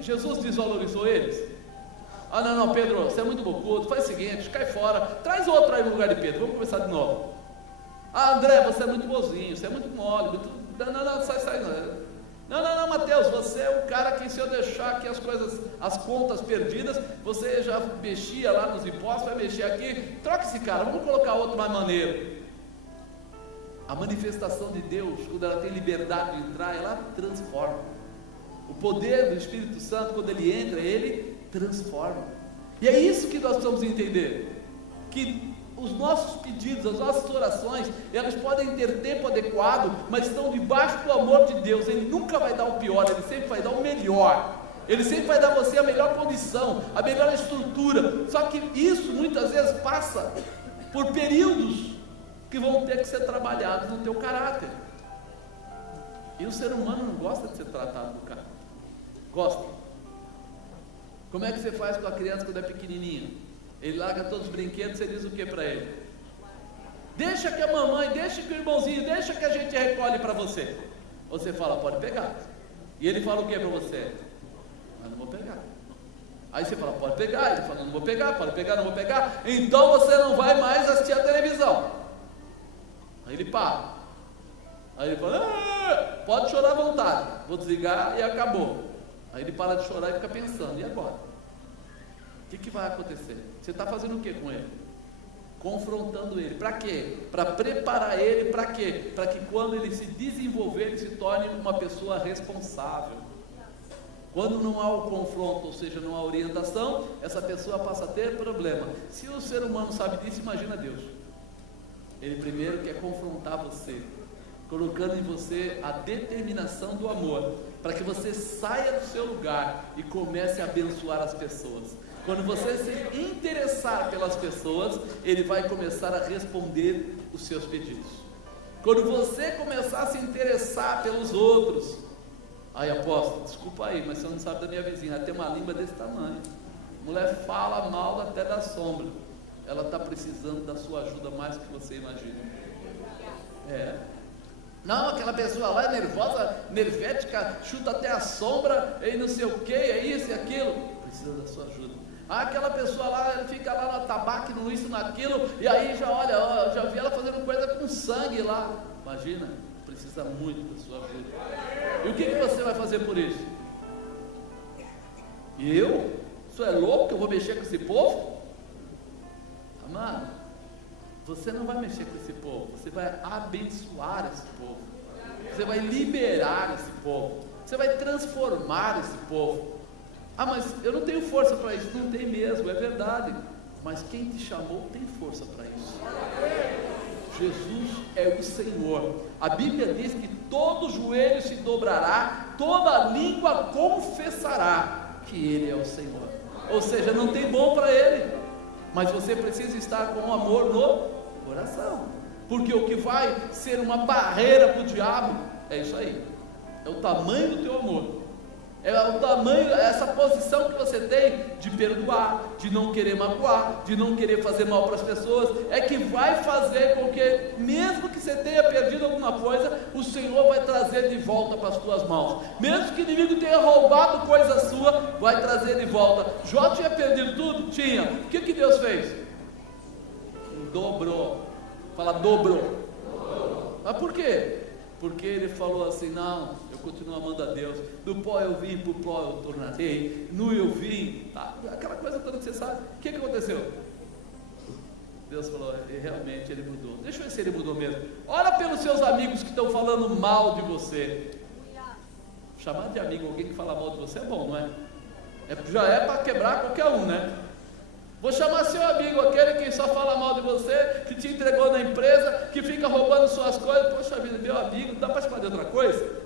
Jesus desvalorizou eles. Ah, não, Pedro, você é muito bocudo, faz o seguinte, cai fora, traz outro aí no lugar de Pedro, vamos começar de novo. Ah, André, você é muito bozinho, você é muito mole, não, sai, Não, Mateus, você é o cara que, se eu deixar aqui as contas perdidas, você já mexia lá nos impostos, vai mexer aqui, troca esse cara, vamos colocar outro mais maneiro. A manifestação de Deus, quando ela tem liberdade de entrar, ela transforma. O poder do Espírito Santo, quando ele entra, ele transforma. E é isso que nós precisamos entender, que os nossos pedidos, as nossas orações, elas podem ter tempo adequado, mas estão debaixo do amor de Deus. Ele nunca vai dar o pior, ele sempre vai dar o melhor. Ele sempre vai dar a você a melhor condição, a melhor estrutura. Só que isso muitas vezes passa por períodos que vão ter que ser trabalhados no teu caráter. E o ser humano não gosta de ser tratado no caráter. Gosta? Como é que você faz com a criança quando é pequenininha? Ele larga todos os brinquedos, você diz o que para ele? Deixa que a mamãe, deixa que o irmãozinho, deixa que a gente recolhe para você. Você fala, pode pegar. E ele fala o que para você? Eu não vou pegar. Aí você fala, pode pegar. Ele fala, não vou pegar, pode pegar, não vou pegar. Então você não vai mais assistir a televisão. Aí ele para. Aí ele fala, pode chorar à vontade, vou desligar e acabou. Aí ele para de chorar e fica pensando, e agora? O que vai acontecer? Você está fazendo o que com ele? Confrontando ele. Para quê? Para preparar ele, para quê? Para que quando ele se desenvolver, ele se torne uma pessoa responsável. Quando não há o confronto, ou seja, não há orientação, essa pessoa passa a ter problema. Se o ser humano sabe disso, imagina Deus. Ele primeiro quer confrontar você, colocando em você a determinação do amor, para que você saia do seu lugar e comece a abençoar as pessoas. Quando você se interessar pelas pessoas, ele vai começar a responder os seus pedidos. Quando você começar a se interessar pelos outros, aí apóstolo, desculpa aí, mas você não sabe da minha vizinha, ela tem uma língua desse tamanho, a mulher fala mal até da sombra, ela está precisando da sua ajuda mais do que você imagina. Não, aquela pessoa lá é nervosa, nervética, chuta até a sombra, e não sei o que, é isso e aquilo, precisa da sua ajuda. Aquela pessoa lá, ele fica lá no tabaco, no isso, naquilo, e aí já olha, já vi ela fazendo coisa com sangue lá. Imagina, precisa muito da sua ajuda. E o que você vai fazer por isso? E eu? Isso é louco que eu vou mexer com esse povo? Amado, você não vai mexer com esse povo, você vai abençoar esse povo, você vai liberar esse povo, você vai transformar esse povo. Mas eu não tenho força para isso. Não tem mesmo, é verdade. Mas quem te chamou tem força para isso. Jesus é o Senhor. A Bíblia diz que todo joelho se dobrará, toda língua confessará que Ele é o Senhor. Ou seja, não tem bom para Ele, mas você precisa estar com amor no coração, porque o que vai ser uma barreira para o diabo é isso aí, é o tamanho do teu amor. É o tamanho, essa posição que você tem de perdoar, de não querer magoar, de não querer fazer mal para as pessoas, é que vai fazer com que, mesmo que você tenha perdido alguma coisa, o Senhor vai trazer de volta para as tuas mãos. Mesmo que o inimigo tenha roubado coisa sua, vai trazer de volta. Jó tinha perdido tudo? Tinha. O que Deus fez? Dobrou. Fala, dobrou. Mas por quê? Porque ele falou assim, não, eu continuo amando a Deus, do pó eu vim, para o pó eu tornarei, nu eu vim, aquela coisa toda que você sabe. O que aconteceu? Deus falou, realmente ele mudou. Deixa eu ver se ele mudou mesmo. Olha pelos seus amigos que estão falando mal de você. Chamar de amigo alguém que fala mal de você é bom, não é? Já é para quebrar qualquer um, né? Vou chamar seu amigo, aquele que só fala mal de você, que te entregou na empresa, que fica roubando suas coisas. Poxa vida, meu amigo, não dá para chamar de outra coisa?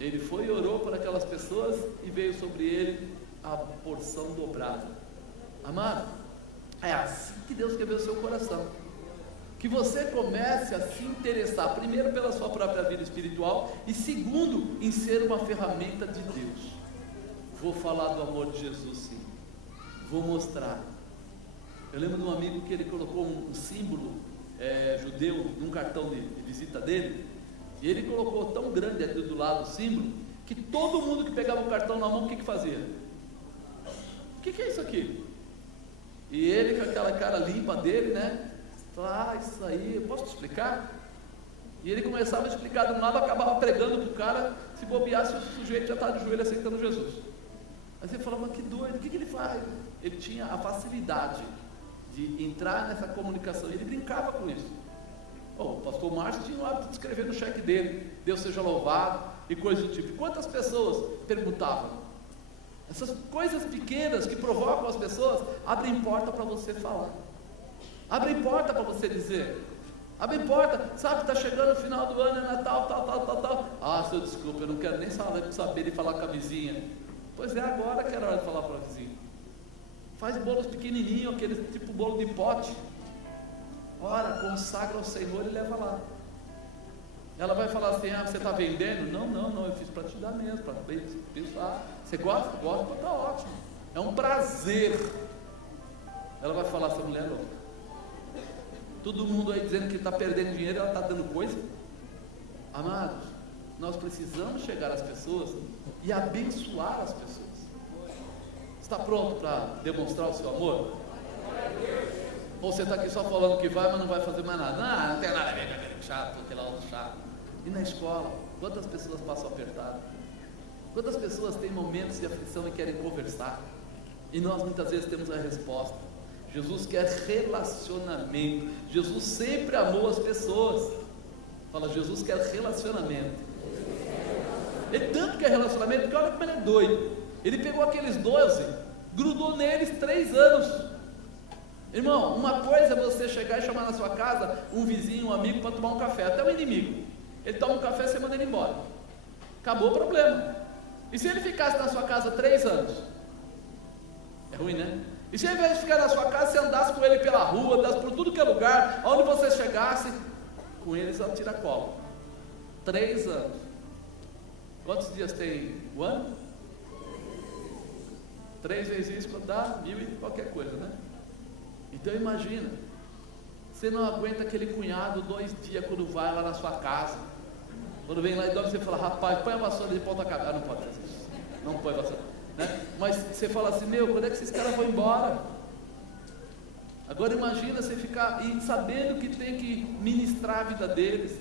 Ele foi e orou para aquelas pessoas e veio sobre ele a porção dobrada. Amado, é assim que Deus quer ver o seu coração. Que você comece a se interessar, primeiro pela sua própria vida espiritual, e segundo, em ser uma ferramenta de Deus. Vou falar do amor de Jesus, sim. Vou mostrar. Eu lembro de um amigo que ele colocou um símbolo judeu num cartão de visita dele, e ele colocou tão grande ali do lado o símbolo, que todo mundo que pegava o cartão na mão, o que fazia? O que é isso aqui? E ele com aquela cara limpa dele, né? Fala, isso aí, eu posso te explicar? E ele começava a explicar de um lado, acabava pregando para o cara, se bobeasse, o sujeito já estava de joelho aceitando Jesus. Aí você falava, que doido, o que ele faz? Ele tinha a facilidade de entrar nessa comunicação, ele brincava com isso. O pastor Márcio tinha o hábito de escrever no cheque dele, Deus seja louvado, e coisas do tipo. Quantas pessoas perguntavam? Essas coisas pequenas que provocam as pessoas, abrem porta para você falar, abrem porta para você dizer, abrem porta, sabe, está chegando o final do ano, é Natal, tal. Ah, seu desculpa, eu não quero nem saber de falar com a vizinha. Pois é, agora que era hora de falar para a vizinha. Faz bolos pequenininhos, aquele tipo bolo de pote. Ora, consagra ao Senhor e leva lá. Ela vai falar assim, você está vendendo? Não, eu fiz para te dar mesmo, para pensar. Você gosta? Gosto, está ótimo. É um prazer. Ela vai falar, essa mulher é louca. Todo mundo aí dizendo que está perdendo dinheiro, ela está dando coisa. Amados, nós precisamos chegar às pessoas e abençoar as pessoas. Está pronto para demonstrar o seu amor? Ou você está aqui só falando que vai, mas não vai fazer mais nada? Não tem nada a ver com aquele chato, aquele outro chato. E na escola, quantas pessoas passam apertado? Quantas pessoas têm momentos de aflição e querem conversar? E nós muitas vezes temos a resposta. Jesus quer relacionamento. Jesus sempre amou as pessoas. Fala, Jesus quer relacionamento. Ele tanto quer relacionamento, que olha como ele é doido. Ele pegou aqueles 12, grudou neles 3 anos. Irmão, uma coisa é você chegar e chamar na sua casa um vizinho, um amigo para tomar um café, até um inimigo. Ele toma um café, você manda ele embora. Acabou o problema. E se ele ficasse na sua casa 3 anos? É ruim, né? E se ao invés de ficar na sua casa, você andasse com ele pela rua, andasse por tudo que é lugar, aonde você chegasse, com ele só tira cola. 3 anos. Quantos dias tem o ano? 3 vezes isso dá 1000 e qualquer coisa, né? Então imagina, você não aguenta aquele cunhado 2 dias quando vai lá na sua casa, quando vem lá e dorme, você fala, rapaz, põe a vassoura de ponta cabeça. Não pode fazer isso, não põe a vassoura, né? Mas você fala assim, quando é que esses caras vão embora? Agora imagina você ficar sabendo que tem que ministrar a vida deles.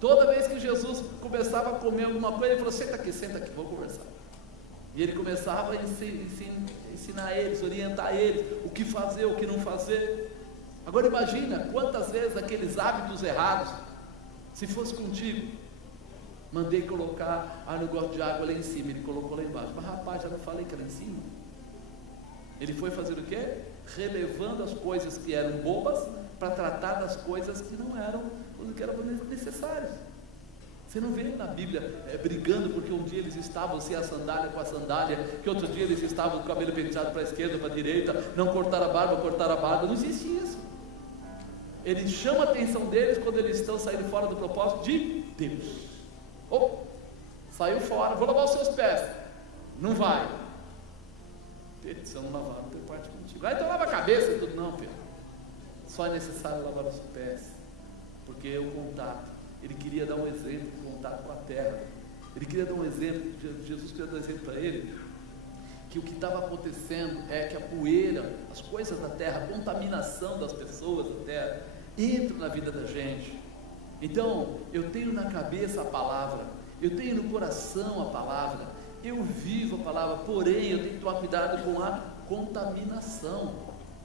Toda vez que Jesus começava a comer alguma coisa, ele falou, senta aqui, vou conversar. E ele começava a ensinar eles, orientar eles, o que fazer, o que não fazer. Agora imagina, quantas vezes aqueles hábitos errados, se fosse contigo, mandei colocar, não gosto de água lá em cima, ele colocou lá embaixo. Mas rapaz, já não falei que era em cima? Ele foi fazer o quê? Relevando as coisas que eram bobas, para tratar das coisas que não eram, que eram necessárias. Você não vê na Bíblia brigando porque um dia eles estavam sem a sandália com a sandália, que outro dia eles estavam com o cabelo penteado para a esquerda, para a direita, não cortaram a barba, não existe isso. Ele chama a atenção deles quando eles estão saindo fora do propósito de Deus. Saiu fora, vou lavar os seus pés. Não vai. Pedro, se eu não lavar, não tem parte contigo. Então lava a cabeça e tudo. Não, Pedro. Só é necessário lavar os pés, porque é o contato. Ele queria dar um exemplo de contato com a terra. Ele queria dar um exemplo, Jesus queria dar um exemplo para ele, que o que estava acontecendo é que a poeira, as coisas da terra, a contaminação das pessoas da terra, entram na vida da gente. Então, eu tenho na cabeça a palavra, eu tenho no coração a palavra, eu vivo a palavra, porém, eu tenho que tomar cuidado com a contaminação.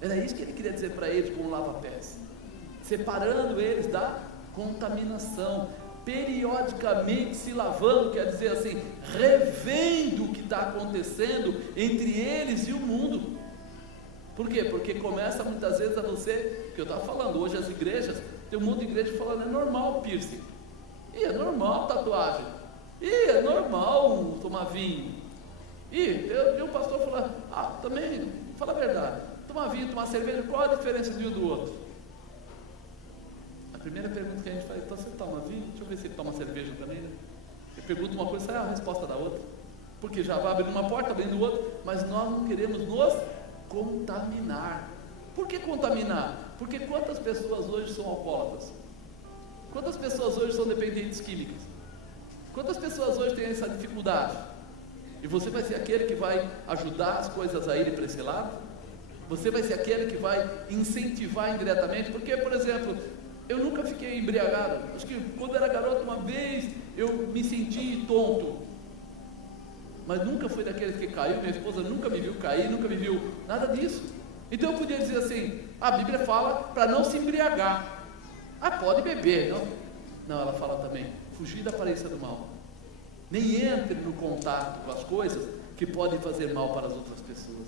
Era isso que ele queria dizer para eles com o lava-pés, separando eles da contaminação, periodicamente se lavando, quer dizer assim, revendo o que está acontecendo entre eles e o mundo. Por quê? Porque começa muitas vezes a você, que eu estava falando, hoje as igrejas, tem um monte de igreja falando, é normal piercing, é normal tatuagem, é normal tomar vinho, eu vi um pastor falando, também, fala a verdade, tomar vinho, tomar cerveja, qual a diferença de um do outro? A primeira pergunta que a gente faz, então você toma vinho? Deixa eu ver se ele toma cerveja também, né? Eu pergunto uma coisa, sai a resposta da outra, porque já vai abrindo uma porta, abrindo outra, mas nós não queremos nos contaminar. Por que contaminar? Porque quantas pessoas hoje são alcoólatras? Quantas pessoas hoje são dependentes químicas? Quantas pessoas hoje têm essa dificuldade? E você vai ser aquele que vai ajudar as coisas a irem para esse lado? Você vai ser aquele que vai incentivar indiretamente? Porque, por exemplo, Eu nunca fiquei embriagado. Acho que quando era garoto, uma vez eu me senti tonto, mas nunca fui daqueles que caiu. Minha esposa nunca me viu cair, nunca me viu, nada disso. Então eu podia dizer assim: a Bíblia fala para não se embriagar. Ah, pode beber, não? Não, ela fala também, fugir da aparência do mal. Nem entre no contato com as coisas que podem fazer mal para as outras pessoas.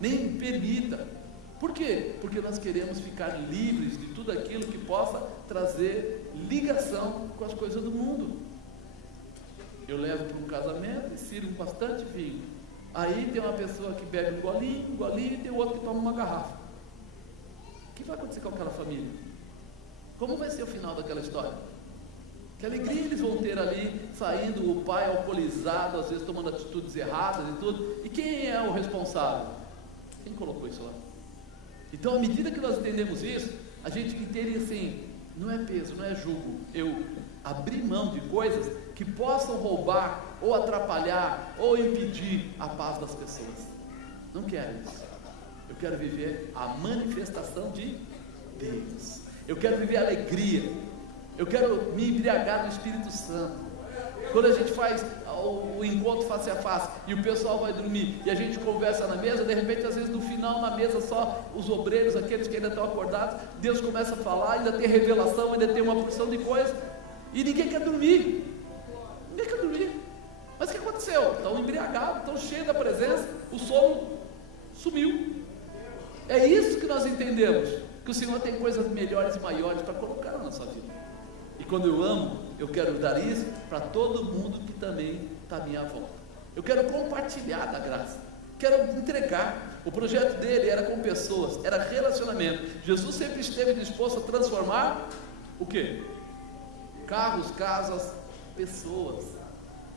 Nem permita. Por quê? Porque nós queremos ficar livres de tudo aquilo que possa trazer ligação com as coisas do mundo. Eu levo para um casamento e sirvo bastante vinho. Aí tem uma pessoa que bebe um golinho, e tem outro que toma uma garrafa. O que vai acontecer com aquela família? Como vai ser o final daquela história? Que alegria eles vão ter ali, saindo, o pai alcoolizado, às vezes tomando atitudes erradas e tudo. E quem é o responsável? Quem colocou isso lá? Então, à medida que nós entendemos isso, a gente entende assim, não é peso, não é jugo, eu abrir mão de coisas que possam roubar, ou atrapalhar, ou impedir a paz das pessoas. Não quero isso. Eu quero viver a manifestação de Deus. Eu quero viver a alegria. Eu quero me embriagar no Espírito Santo. Quando a gente faz o encontro face a face e o pessoal vai dormir e a gente conversa na mesa, de repente, às vezes no final, na mesa, só os obreiros, aqueles que ainda estão acordados, Deus começa a falar, ainda tem revelação, ainda tem uma porção de coisa, e ninguém quer dormir. Ninguém quer dormir. Mas o que aconteceu? Estão embriagados, estão cheios da presença, o sono sumiu. É isso que nós entendemos, que o Senhor tem coisas melhores e maiores para colocar na nossa vida. E quando eu amo, eu quero dar isso para todo mundo que também está à minha volta. Eu quero compartilhar da graça, quero entregar. O projeto dele era com pessoas, era relacionamento. Jesus sempre esteve disposto a transformar o quê? Carros, casas, pessoas.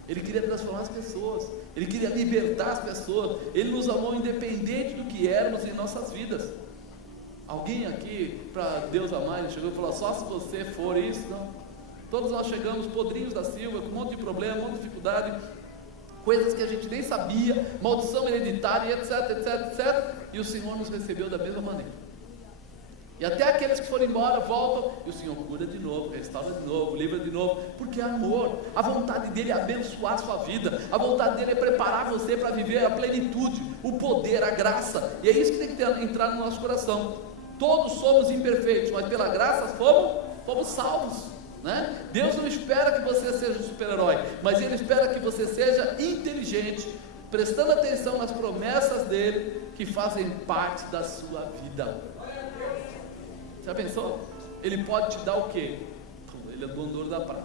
Ele queria transformar as pessoas, ele queria libertar as pessoas. Ele nos amou independente do que éramos em nossas vidas. Alguém aqui, para Deus amar, ele chegou e falou: só se você for isso? Não. Todos nós chegamos podrinhos da Silva, com um monte de problema, um monte de dificuldade, coisas que a gente nem sabia, maldição hereditária, etc, etc, etc, e o Senhor nos recebeu da mesma maneira. E até aqueles que foram embora, voltam, e o Senhor cura de novo, restaura de novo, livra de novo, porque é amor. A vontade dele é abençoar a sua vida, a vontade dele é preparar você para viver a plenitude, o poder, a graça, e é isso que tem que entrar no nosso coração. Todos somos imperfeitos, mas pela graça fomos salvos, né? Deus não espera que você seja um super-herói, mas Ele espera que você seja inteligente, prestando atenção nas promessas dEle, que fazem parte da sua vida. Já pensou? Ele pode te dar o quê? Ele é dono do ouro da prata.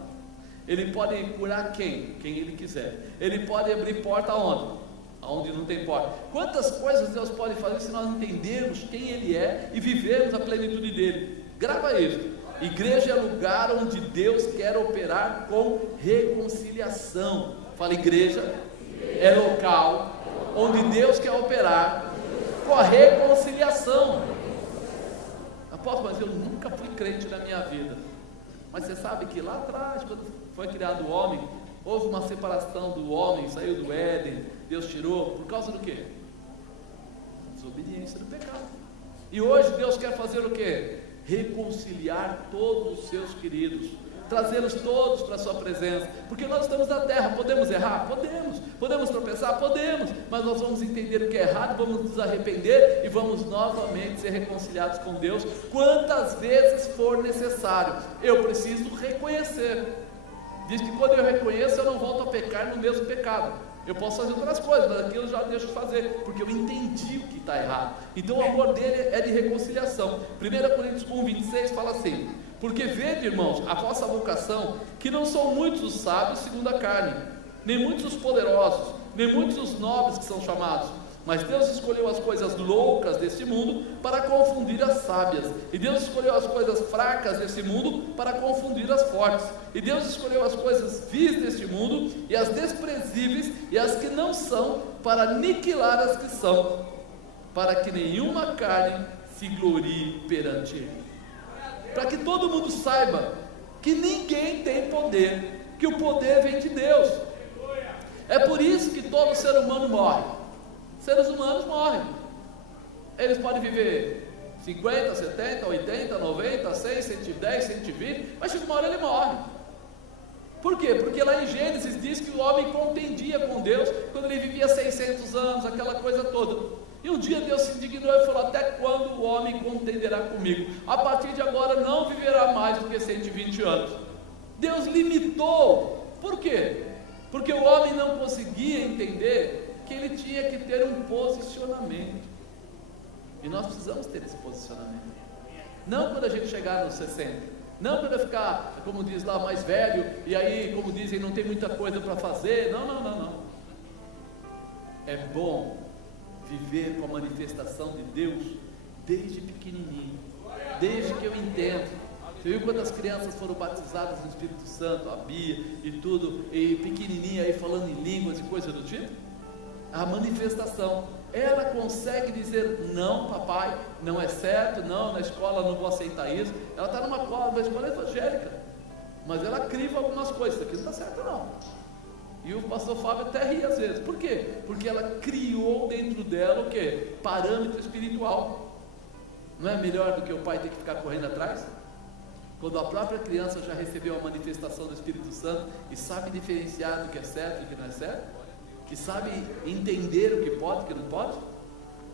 Ele pode curar quem? Quem Ele quiser. Ele pode abrir porta aonde? Aonde não tem porta. Quantas coisas Deus pode fazer se nós entendermos quem Ele é e vivermos a plenitude dEle? Grava isso. Igreja é lugar onde Deus quer operar com reconciliação. Fala, igreja é local onde Deus quer operar com a reconciliação. Apóstolo, mas eu nunca fui crente na minha vida. Mas você sabe que lá atrás, quando foi criado o homem, houve uma separação do homem, saiu do Éden, Deus tirou, por causa do quê? Desobediência do pecado. E hoje Deus quer fazer o quê? Reconciliar todos os seus queridos, trazê-los todos para a sua presença, porque nós estamos na terra. Podemos errar? Podemos tropeçar? Podemos, mas nós vamos entender o que é errado, vamos nos arrepender e vamos novamente ser reconciliados com Deus, quantas vezes for necessário. Eu preciso reconhecer. Diz que quando eu reconheço, eu não volto a pecar no mesmo pecado. Eu posso fazer outras coisas, mas aquilo eu já deixo de fazer, porque eu entendi o que está errado. Então o amor dele é de reconciliação. 1 Coríntios 1:26 fala assim: porque vede, irmãos, a vossa vocação, que não são muitos os sábios segundo a carne, nem muitos os poderosos, nem muitos os nobres que são chamados, mas Deus escolheu as coisas loucas deste mundo para confundir as sábias, e Deus escolheu as coisas fracas deste mundo para confundir as fortes, e Deus escolheu as coisas vis deste mundo, e as desprezíveis, e as que não são, para aniquilar as que são, para que nenhuma carne se glorie perante Ele. Para que todo mundo saiba que ninguém tem poder, que o poder vem de Deus. É por isso que todo ser humano morre. Seres humanos morrem. Eles podem viver 50, 70, 80, 90, 100, 110, 120, mas chega uma hora ele morre. Por quê? Porque lá em Gênesis diz que o homem contendia com Deus quando ele vivia 600 anos, aquela coisa toda. E um dia Deus se indignou e falou: até quando o homem contenderá comigo? A partir de agora não viverá mais do que 120 anos. Deus limitou. Por quê? Porque o homem não conseguia entender que ele tinha que ter um posicionamento. E nós precisamos ter esse posicionamento. Não quando a gente chegar nos 60. Não quando eu ficar, como diz lá, mais velho, e aí, como dizem, não tem muita coisa para fazer. Não. É bom viver com a manifestação de Deus desde pequenininho, desde que eu entendo. Você viu quantas crianças foram batizadas no Espírito Santo, a Bia e tudo, e pequenininha aí falando em línguas e coisa do tipo? A manifestação, ela consegue dizer: não papai, não é certo, não, na escola não vou aceitar isso. Ela está numa escola evangélica, mas ela criva algumas coisas: isso aqui não está certo não. E o pastor Fábio até ri às vezes. Por quê? Porque ela criou dentro dela o quê? Parâmetro espiritual. Não é melhor do que o pai ter que ficar correndo atrás? Quando a própria criança já recebeu a manifestação do Espírito Santo e sabe diferenciar do que é certo e do que não é certo, e sabe entender o que pode e o que não pode,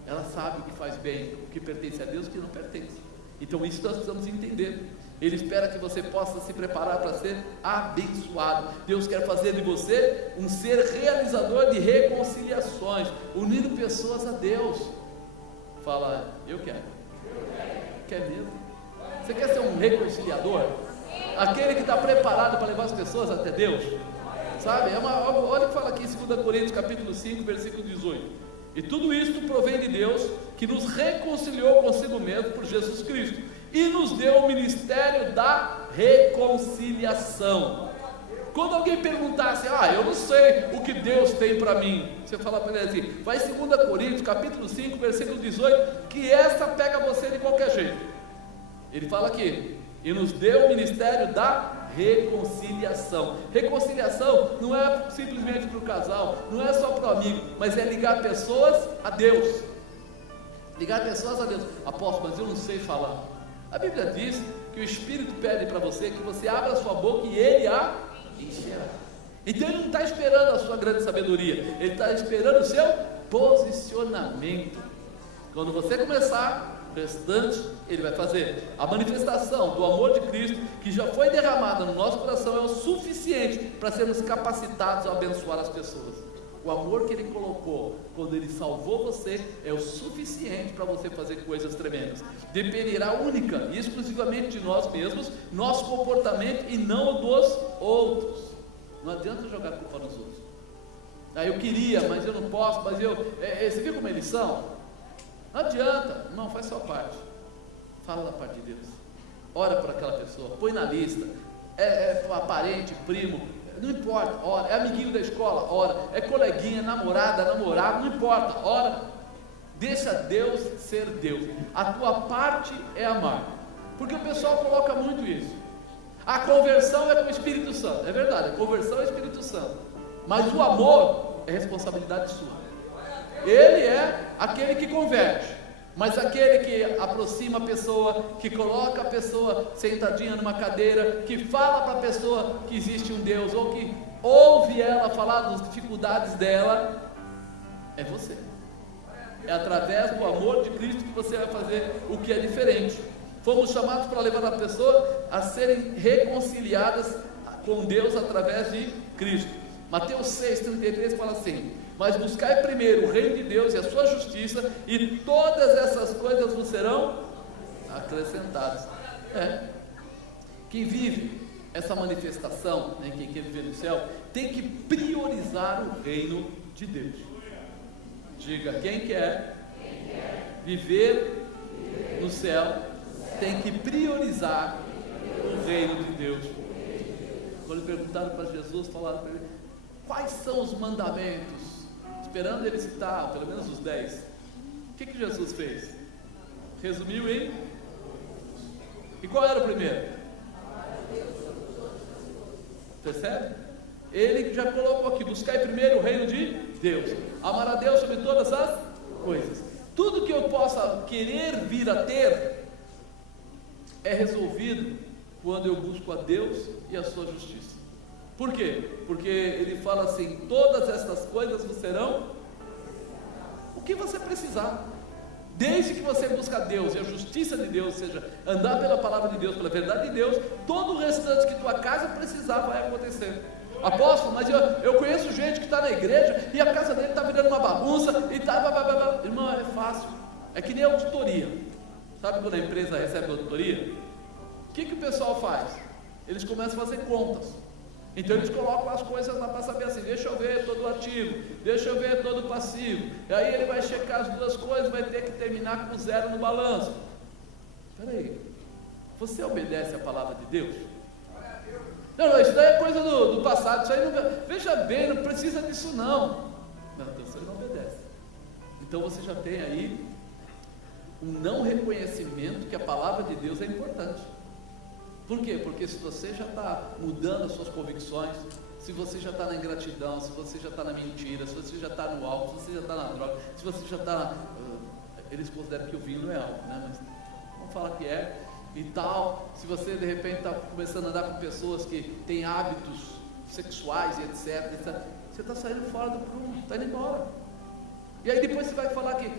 ela sabe o que faz bem, o que pertence a Deus e o que não pertence. Então isso nós precisamos entender. Ele espera que você possa se preparar para ser abençoado. Deus quer fazer de você um ser realizador de reconciliações, unindo pessoas a Deus. Fala: eu quero. Quer mesmo? Você quer ser um reconciliador? Aquele que está preparado para levar as pessoas até Deus? Sabe? Olha o que fala aqui em 2 Coríntios capítulo 5, versículo 18. E tudo isto provém de Deus, que nos reconciliou consigo mesmo por Jesus Cristo, e nos deu o ministério da reconciliação. Quando alguém perguntasse: eu não sei o que Deus tem para mim, você fala para ele assim: vai em 2 Coríntios capítulo 5, versículo 18, que essa pega você de qualquer jeito. Ele fala aqui: e nos deu o ministério da reconciliação. Reconciliação não é simplesmente para o casal, não é só para o amigo, mas é ligar pessoas a Deus. Ligar pessoas a Deus. Apóstolo, mas eu não sei falar. A Bíblia diz que o Espírito pede para você que você abra a sua boca e Ele a encherá. Então Ele não está esperando a sua grande sabedoria, Ele está esperando o seu posicionamento. Quando você começar, o restante Ele vai fazer. A manifestação do amor de Cristo que já foi derramada no nosso coração é o suficiente para sermos capacitados a abençoar as pessoas. O amor que Ele colocou quando Ele salvou você é o suficiente para você fazer coisas tremendas. Dependerá única e exclusivamente de nós mesmos, nosso comportamento, e não dos outros. Não adianta jogar culpa nos outros. Eu queria, mas eu não posso, mas você viu como eles são? Não adianta, irmão, faz sua parte. Fala da parte de Deus. Ora por aquela pessoa, põe na lista. É parente, primo, não importa, ora. É amiguinho da escola, ora. É coleguinha, namorada, namorado, não importa, ora. Deixa Deus ser Deus. A tua parte é amar. Porque o pessoal coloca muito isso. A conversão é com o Espírito Santo. É verdade, a conversão é o Espírito Santo. Mas o amor é responsabilidade sua. Ele é aquele que converte, mas aquele que aproxima a pessoa, que coloca a pessoa sentadinha numa cadeira, que fala para a pessoa que existe um Deus, ou que ouve ela falar das dificuldades dela, é você. É através do amor de Cristo que você vai fazer o que é diferente. Fomos chamados para levar a pessoa a serem reconciliadas com Deus através de Cristo. Mateus 6,33 fala assim: mas buscai primeiro o reino de Deus e a sua justiça, e todas essas coisas vos serão acrescentadas. Quem vive essa manifestação, quem quer viver no céu, tem que priorizar o reino de Deus. Diga: quem quer viver no céu tem que priorizar o reino de Deus. Quando perguntaram para Jesus, falaram para ele: quais são os mandamentos? Esperando ele citar pelo menos os 10. O que Jesus fez? Resumiu em... E qual era o primeiro? Percebe? Ele já colocou aqui: buscai primeiro o reino de Deus, amar a Deus sobre todas as coisas. Tudo que eu possa querer vir a ter é resolvido quando eu busco a Deus e a sua justiça. Por quê? Porque ele fala assim: todas estas coisas vos serão o que você precisar. Desde que você busca Deus e a justiça de Deus, ou seja, andar pela palavra de Deus, pela verdade de Deus, todo o restante que tua casa precisar vai acontecer. Apóstolo, mas eu conheço gente que está na igreja e a casa dele está virando uma bagunça e está... Irmão, é fácil. É que nem auditoria. Sabe quando a empresa recebe auditoria? O que o pessoal faz? Eles começam a fazer contas. Então eles colocam as coisas lá para saber assim: deixa eu ver todo o ativo, deixa eu ver todo o passivo. E aí ele vai checar as duas coisas, vai ter que terminar com 0 no balanço. Espera aí, você obedece a palavra de Deus? Não, isso daí é coisa do passado. Isso aí não, veja bem, não precisa disso não. Não, então você não obedece. Então você já tem aí um não reconhecimento que a palavra de Deus é importante. Por quê? Porque se você já está mudando as suas convicções, se você já está na ingratidão, se você já está na mentira, se você já está no álcool, se você já está na droga, se você já está... eles consideram que o vinho não é álcool, né? Mas vamos falar que é e tal. Se você de repente está começando a andar com pessoas que têm hábitos sexuais e etc, você está saindo fora do prumo, está indo embora. E aí depois você vai falar que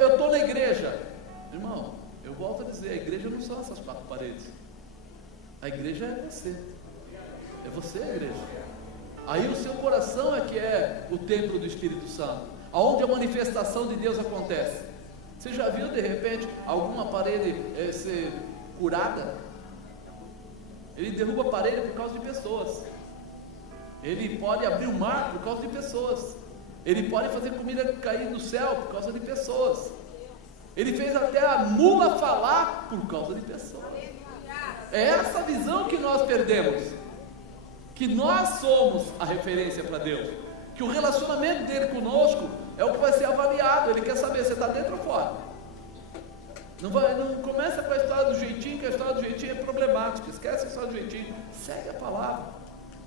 eu estou na igreja. Irmão, eu volto a dizer, a igreja não são essas 4 paredes. A igreja é você. É você a igreja. Aí o seu coração é que é o templo do Espírito Santo, aonde a manifestação de Deus acontece. Você já viu de repente alguma parede ser curada? Ele derruba a parede por causa de pessoas. Ele pode abrir o mar por causa de pessoas. Ele pode fazer comida cair do céu por causa de pessoas. Ele fez até a mula falar por causa de pessoas. É essa visão que nós perdemos, que nós somos a referência para Deus, que o relacionamento dele conosco é o que vai ser avaliado. Ele quer saber se está dentro ou fora. Não começa com a história do jeitinho, que a história do jeitinho é problemática. Esquece a história do jeitinho, segue a palavra,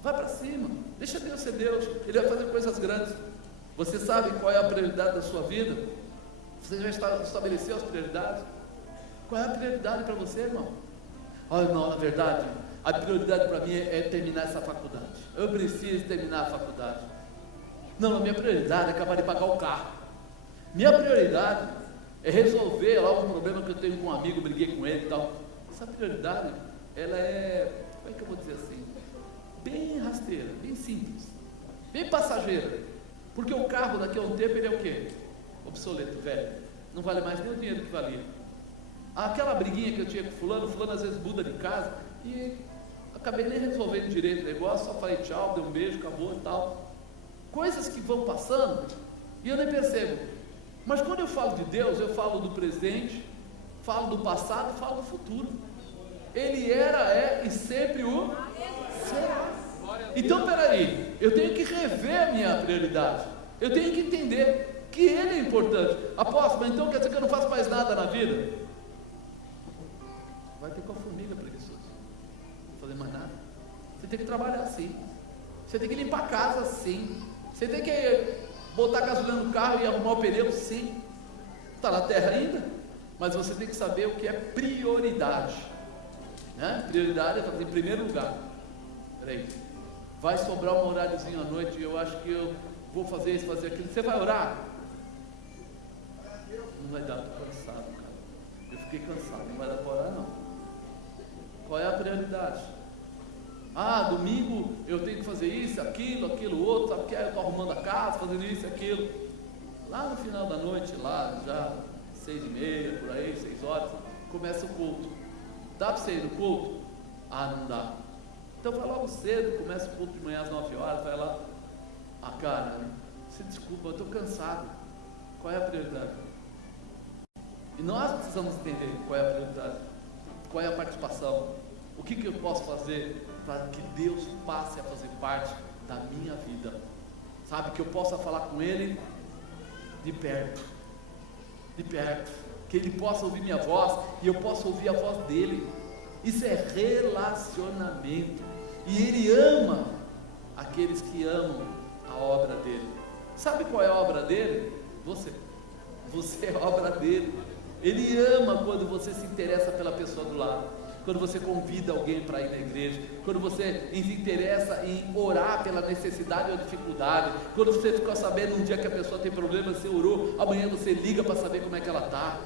vai para cima, deixa Deus ser Deus. Ele vai fazer coisas grandes. Você sabe qual é a prioridade da sua vida? Você já estabeleceu as prioridades? Qual é a prioridade para você, irmão? Olha, não, na verdade, a prioridade para mim é terminar essa faculdade. Eu preciso terminar a faculdade. Não, a minha prioridade é acabar de pagar o carro. Minha prioridade é resolver lá um problema que eu tenho com um amigo, briguei com ele e tal. Essa prioridade, ela é, como é que eu vou dizer assim? Bem rasteira, bem simples, bem passageira. Porque o carro daqui a um tempo ele é o quê? Obsoleto, velho. Não vale mais nem o dinheiro que valia. Aquela briguinha que eu tinha com fulano às vezes muda de casa e acabei nem resolvendo direito o negócio, só falei tchau, dei um beijo, acabou e tal. Coisas que vão passando e eu nem percebo. Mas quando eu falo de Deus, eu falo do presente, falo do passado, falo do futuro. Ele era, é e sempre o será. Então peraí, eu tenho que rever a minha prioridade. Eu tenho que entender que Ele é importante. Apóstolo, mas então quer dizer que eu não faço mais nada na vida? Vai ter com a formiga preguiçosa. Não fazer mais nada. Você tem que trabalhar sim. Você tem que limpar a casa sim. Você tem que botar gasolina no carro e arrumar o pneu sim. Está na terra ainda. Mas você tem que saber o que é prioridade, né? Prioridade é fazer em primeiro lugar. Peraí, vai sobrar um horáriozinho à noite e eu acho que eu vou fazer isso, fazer aquilo. Você vai orar? Não vai dar, estou cansado, cara. Eu fiquei cansado, não vai dar para orar não. Qual é a prioridade? Domingo eu tenho que fazer isso, aquilo, outro, sabe o que é? Eu estou arrumando a casa, fazendo isso, aquilo. Lá no final da noite, lá já 6h30, por aí, 6 horas, começa o culto. Dá para você ir no culto? Não dá. Então vai logo cedo, começa o culto de manhã às 9 horas, vai lá. Cara, se desculpa, eu estou cansado. Qual é a prioridade? E nós precisamos entender qual é a prioridade. Qual é a participação? O que eu posso fazer para que Deus passe a fazer parte da minha vida? Sabe, que eu possa falar com Ele de perto, que Ele possa ouvir minha voz e eu possa ouvir a voz dEle. Isso é relacionamento. E Ele ama aqueles que amam a obra dEle. Sabe qual é a obra dEle? Você. Você é obra dele. Ele ama quando você se interessa pela pessoa do lado, quando você convida alguém para ir na igreja, quando você se interessa em orar pela necessidade ou dificuldade, quando você ficou sabendo um dia que a pessoa tem problema, você orou, amanhã você liga para saber como é que ela está.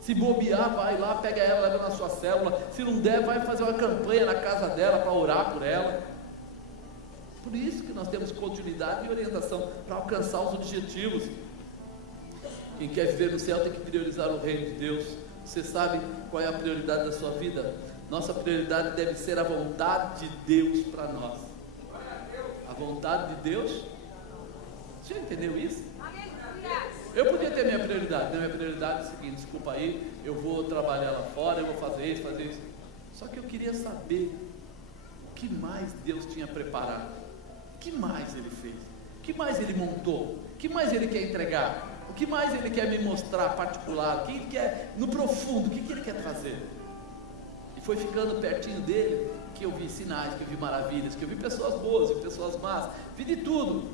Se bobear, vai lá, pega ela, leva na sua célula. Se não der, vai fazer uma campanha na casa dela para orar por ela. Por isso que nós temos continuidade e orientação para alcançar os objetivos. Quem quer viver no céu tem que priorizar o reino de Deus. Você sabe qual é a prioridade da sua vida? Nossa prioridade deve ser a vontade de Deus para nós. A vontade de Deus? Você já entendeu isso? Eu podia ter minha prioridade. Minha prioridade é o seguinte: desculpa aí, eu vou trabalhar lá fora, eu vou fazer isso. Só que eu queria saber o que mais Deus tinha preparado, o que mais Ele fez, o que mais Ele montou, o que mais Ele quer entregar, o que mais Ele quer me mostrar particular, o que Ele quer no profundo, o que Ele quer trazer. E foi ficando pertinho dele que eu vi sinais, que eu vi maravilhas, que eu vi pessoas boas, vi pessoas más, vi de tudo,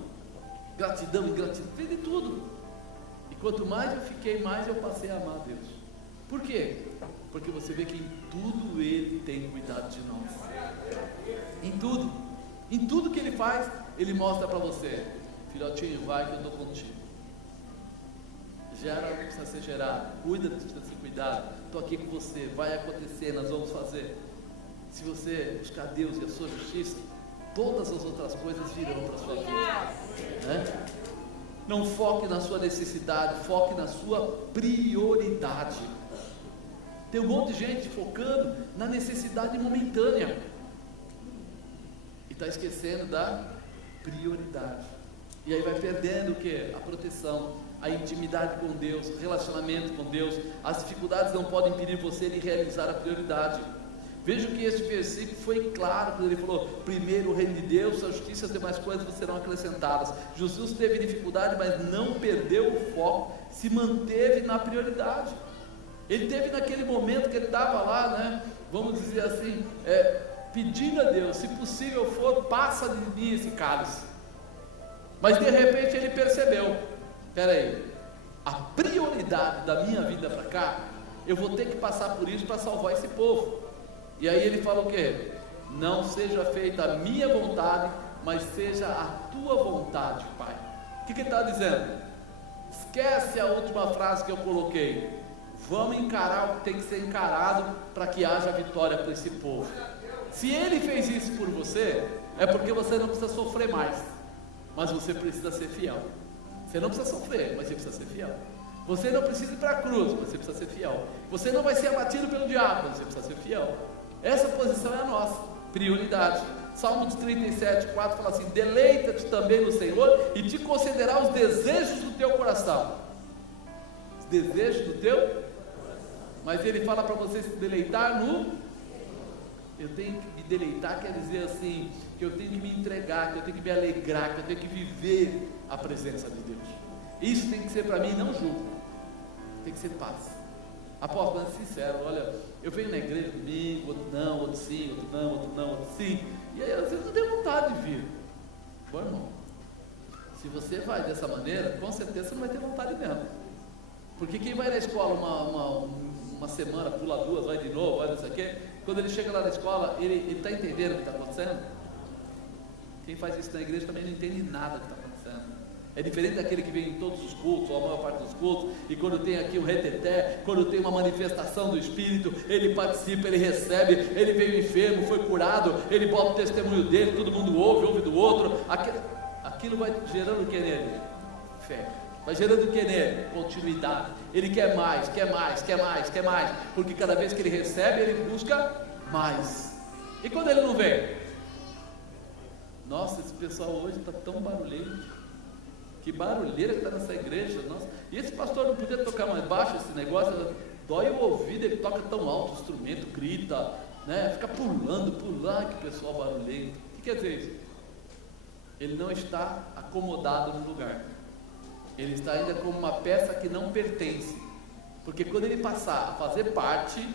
gratidão, ingratidão, vi de tudo. E quanto mais eu fiquei, mais eu passei a amar Deus. Por quê? Porque você vê que em tudo Ele tem cuidado de nós. Em tudo que Ele faz, Ele mostra para você: filhotinho, vai que eu estou contigo. Gera o que precisa ser gerado, cuida do que precisa ser cuidado, estou aqui com você, vai acontecer, nós vamos fazer. Se você buscar Deus e a sua justiça, todas as outras coisas virão para a sua vida, né? Não foque na sua necessidade, foque na sua prioridade. Tem um monte de gente focando na necessidade momentânea e está esquecendo da prioridade. E aí vai perdendo o que? A proteção, a intimidade com Deus, o relacionamento com Deus. As dificuldades não podem impedir você de realizar a prioridade. Veja que este versículo foi claro quando ele falou: primeiro o reino de Deus, sua justiça e as demais coisas serão acrescentadas. Jesus teve dificuldade, mas não perdeu o foco, se manteve na prioridade. Ele teve naquele momento que ele estava lá, né, vamos dizer assim, pedindo a Deus: se possível for, passa de mim esse cálice. Mas de repente ele percebeu: peraí, a prioridade da minha vida para cá, eu vou ter que passar por isso para salvar esse povo. E aí ele fala o quê? Não seja feita a minha vontade, mas seja a tua vontade, Pai. O que ele está dizendo? Esquece a última frase que eu coloquei. Vamos encarar o que tem que ser encarado para que haja vitória para esse povo. Se ele fez isso por você, é porque você não precisa sofrer mais, mas você precisa ser fiel. Você não precisa sofrer, mas você precisa ser fiel. Você não precisa ir para a cruz, mas você precisa ser fiel. Você não vai ser abatido pelo diabo, mas você precisa ser fiel. Essa posição é a nossa prioridade. Salmos 37, 4 fala assim: deleita-te também no Senhor e te concederá os desejos do teu coração. Os desejos do teu? Mas ele fala para você se deleitar no... Eu tenho que me deleitar, quer dizer assim, que eu tenho que me entregar, que eu tenho que me alegrar, que eu tenho que viver a presença de Deus. Isso tem que ser para mim não julgo, tem que ser paz. Apóstolo, mas sincero, olha, eu venho na igreja domingo, outro não, outro sim, outro não, outro não, outro sim, e aí às vezes não tenho vontade de vir. Bom, irmão, se você vai dessa maneira, com certeza você não vai ter vontade mesmo. Porque quem vai na escola uma semana, pula duas, vai de novo, vai não sei o quê, quando ele chega lá na escola, ele está entendendo o que está acontecendo? Quem faz isso na igreja também não entende nada do que está acontecendo. É diferente daquele que vem em todos os cultos, ou a maior parte dos cultos, e quando tem aqui um reteté, quando tem uma manifestação do Espírito, ele participa, ele recebe, ele veio enfermo, foi curado, ele bota o testemunho dele, todo mundo ouve do outro, aquilo vai gerando o que nele? Fé. Vai gerando o que nele? Continuidade. Ele quer mais, quer mais, quer mais, quer mais, porque cada vez que ele recebe, ele busca mais. E quando ele não vem? Nossa, esse pessoal hoje está tão barulhento. Que barulheira que está nessa igreja, nossa. E esse pastor não podia tocar mais baixo esse negócio, dói o ouvido, ele toca tão alto o instrumento, grita, né? Fica pulando, que pessoal barulhento. O que quer dizer isso? Ele não está acomodado no lugar, ele está ainda como uma peça que não pertence, porque quando ele passar a fazer parte,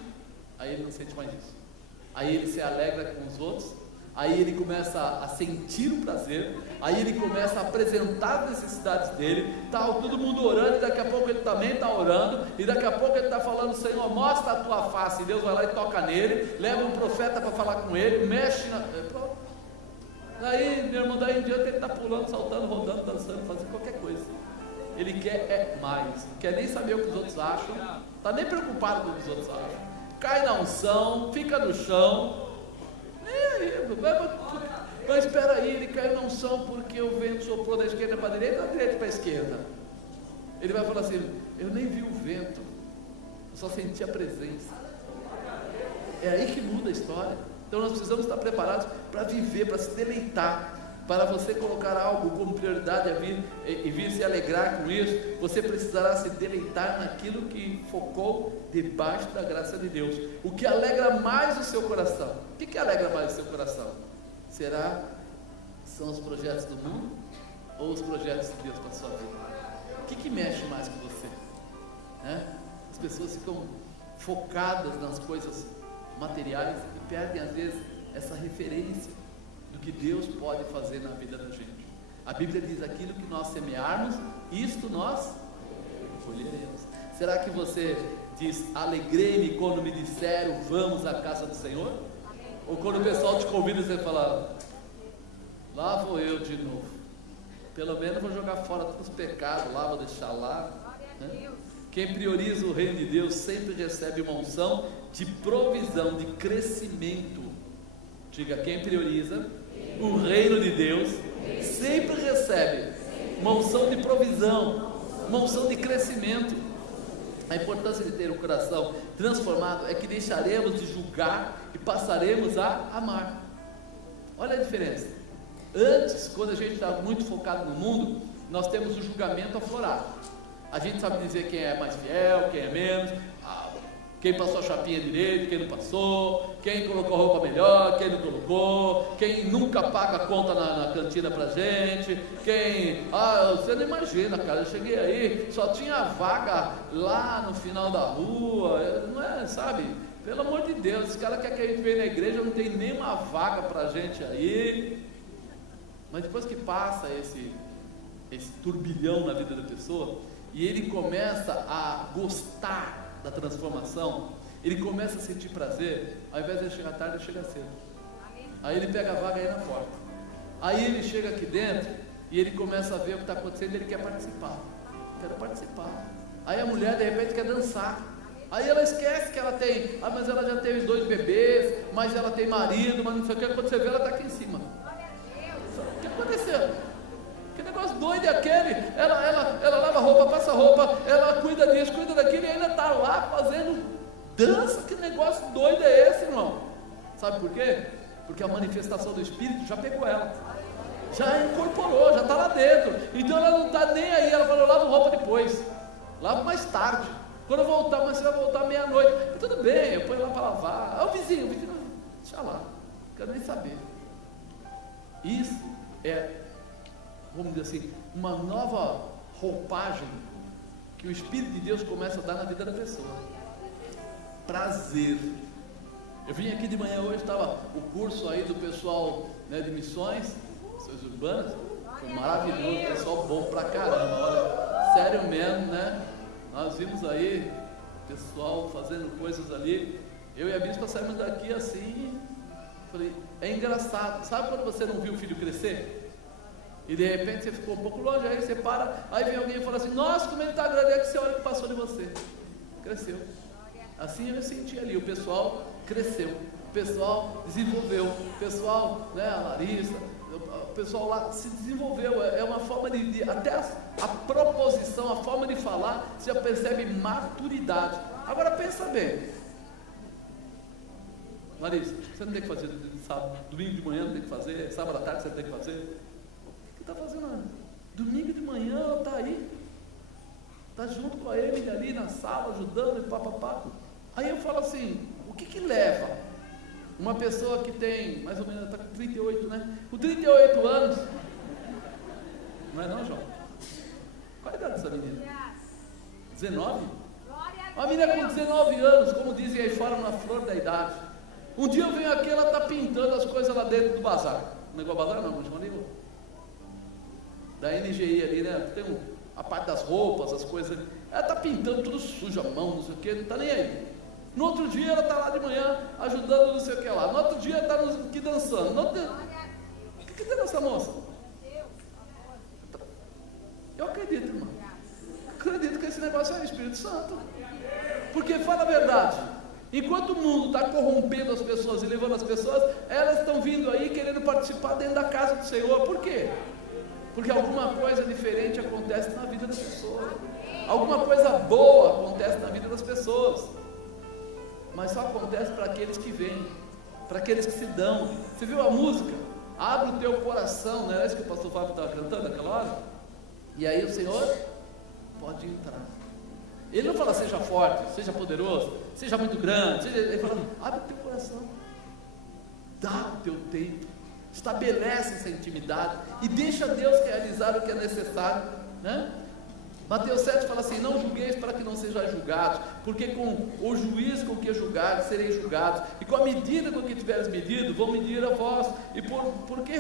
aí ele não sente mais isso, aí ele se alegra com os outros, aí ele começa a sentir o prazer, aí ele começa a apresentar as necessidades dele, todo mundo orando, e daqui a pouco ele também está orando, e daqui a pouco ele está falando: Senhor, mostra a tua face, e Deus vai lá e toca nele, leva um profeta para falar com ele, mexe pronto. Daí, meu irmão, daí em diante ele está pulando, saltando, rodando, dançando, fazendo qualquer coisa. Ele quer mais, não quer nem saber o que os outros acham, está nem preocupado com o que os outros acham, cai na unção, fica no chão, mas espera aí, ele caiu na unção porque o vento soprou da esquerda para a direita, da direita para a esquerda. Ele vai falar assim: eu nem vi o vento, eu só senti a presença. É aí que muda a história. Então nós precisamos estar preparados para viver, para se deleitar. Para você colocar algo como prioridade e vir se alegrar com isso, você precisará se deleitar naquilo que focou debaixo da graça de Deus. O que alegra mais o seu coração? O que alegra mais o seu coração? São os projetos do mundo ou os projetos de Deus para a sua vida? O que mexe mais com você? As pessoas ficam focadas nas coisas materiais e perdem às vezes essa referência do que Deus pode fazer na vida da gente. A Bíblia diz: aquilo que nós semearmos, isto nós colheremos. Será que você diz: alegrei-me quando me disseram vamos à casa do Senhor? Ou quando o pessoal te convida, você fala: lá vou eu de novo, pelo menos vou jogar fora todos os pecados lá, vou deixar lá, né? Quem prioriza o reino de Deus sempre recebe uma unção de provisão, de crescimento. Diga: quem prioriza o reino de Deus sempre recebe uma unção de provisão, uma unção de crescimento. A importância de ter um coração transformado é que deixaremos de julgar e passaremos a amar. Olha a diferença. Antes, quando a gente está muito focado no mundo, nós temos o julgamento aflorado. A gente sabe dizer quem é mais fiel, quem é menos, quem passou a chapinha direito, quem não passou, quem colocou a roupa melhor, quem não colocou, quem nunca paga a conta na cantina pra gente, você não imagina, cara, eu cheguei aí, só tinha vaga lá no final da rua, não é, sabe? Pelo amor de Deus, esse cara quer que a gente venha na igreja, não tem nenhuma vaga pra gente aí. Mas depois que passa esse turbilhão na vida da pessoa, e ele começa a gostar da transformação, ele começa a sentir prazer, ao invés de ele chegar tarde, ele chega cedo. Aí ele pega a vaga aí na porta, aí ele chega aqui dentro, e ele começa a ver o que está acontecendo, e ele quer participar, aí a mulher de repente quer dançar, aí ela esquece que ela tem, mas ela já teve 2 bebês, mas ela tem marido, mas não sei o que, quando você vê ela está aqui em cima. O que aconteceu? Que negócio doido é aquele? Ela lava roupa, passa roupa, ela cuida disso, cuida daquilo, e ainda está lá fazendo dança. Que negócio doido é esse, irmão? Sabe por quê? Porque a manifestação do Espírito já pegou ela, já incorporou, já está lá dentro. Então ela não está nem aí. Ela falou: eu lavo roupa depois, lavo mais tarde, quando eu voltar. Mas você vai voltar meia-noite. Tudo bem, eu ponho lá para lavar. O vizinho, deixa lá, não quero nem saber. Isso é, vamos dizer assim, uma nova roupagem que o Espírito de Deus começa a dar na vida da pessoa. Prazer. Eu vim aqui de manhã hoje, estava o curso aí do pessoal, né, de missões urbanas, foi maravilhoso, pessoal bom pra caramba, olha, sério mesmo, né? Nós vimos aí pessoal fazendo coisas ali, eu e a bispa saímos daqui assim, falei, é engraçado, sabe quando você não viu o filho crescer? E de repente você ficou um pouco longe, aí você para, aí vem alguém e fala assim: nossa, como ele está grande, é que você olha que passou de você, cresceu. Assim eu senti ali, o pessoal cresceu, o pessoal desenvolveu, o pessoal, né, a Larissa, o pessoal lá se desenvolveu. É uma forma até a proposição, a forma de falar, você já percebe maturidade. Agora pensa bem, Larissa, você não tem que fazer sábado, domingo de manhã não tem que fazer, sábado à tarde você não tem que fazer. O que está fazendo? Domingo de manhã ela está aí, está junto com a Emily ali na sala, ajudando e papapá. Aí eu falo assim, o que leva uma pessoa que tem, mais ou menos, está com 38, né? Com 38 anos, não é não, João? Qual a idade dessa menina? 19? Uma menina com 19 anos, como dizem aí fora, na flor da idade. Um dia eu venho aqui, ela está pintando as coisas lá dentro do bazar. Não é igual bazar não, mas ali, da NGI ali, né? Tem a parte das roupas, as coisas. Ela está pintando tudo sujo, a mão, não sei o que, não está nem aí. No outro dia ela está lá de manhã ajudando não sei o que lá. No outro dia está aqui dançando. No outro dia... O que tem nessa moça? Eu acredito, irmão. Acredito que esse negócio é o Espírito Santo. Porque fala a verdade. Enquanto o mundo está corrompendo as pessoas e levando as pessoas, elas estão vindo aí querendo participar dentro da casa do Senhor. Por quê? Porque alguma coisa diferente acontece na vida das pessoas. Alguma coisa boa acontece na vida das pessoas. Mas só acontece para aqueles que vêm, para aqueles que se dão. Você viu a música? Abre o teu coração, não era isso que o pastor Fábio estava cantando naquela hora? E aí o Senhor pode entrar. Ele não fala seja forte, seja poderoso, seja muito grande, ele fala, abre o teu coração, dá o teu tempo, estabelece essa intimidade e deixa Deus realizar o que é necessário, né? Mateus 7 fala assim, não julgueis para que não sejais julgados, porque com o juízo com que julgares, sereis julgados, e com a medida com que tiveres medido, vão medir a vós. E por que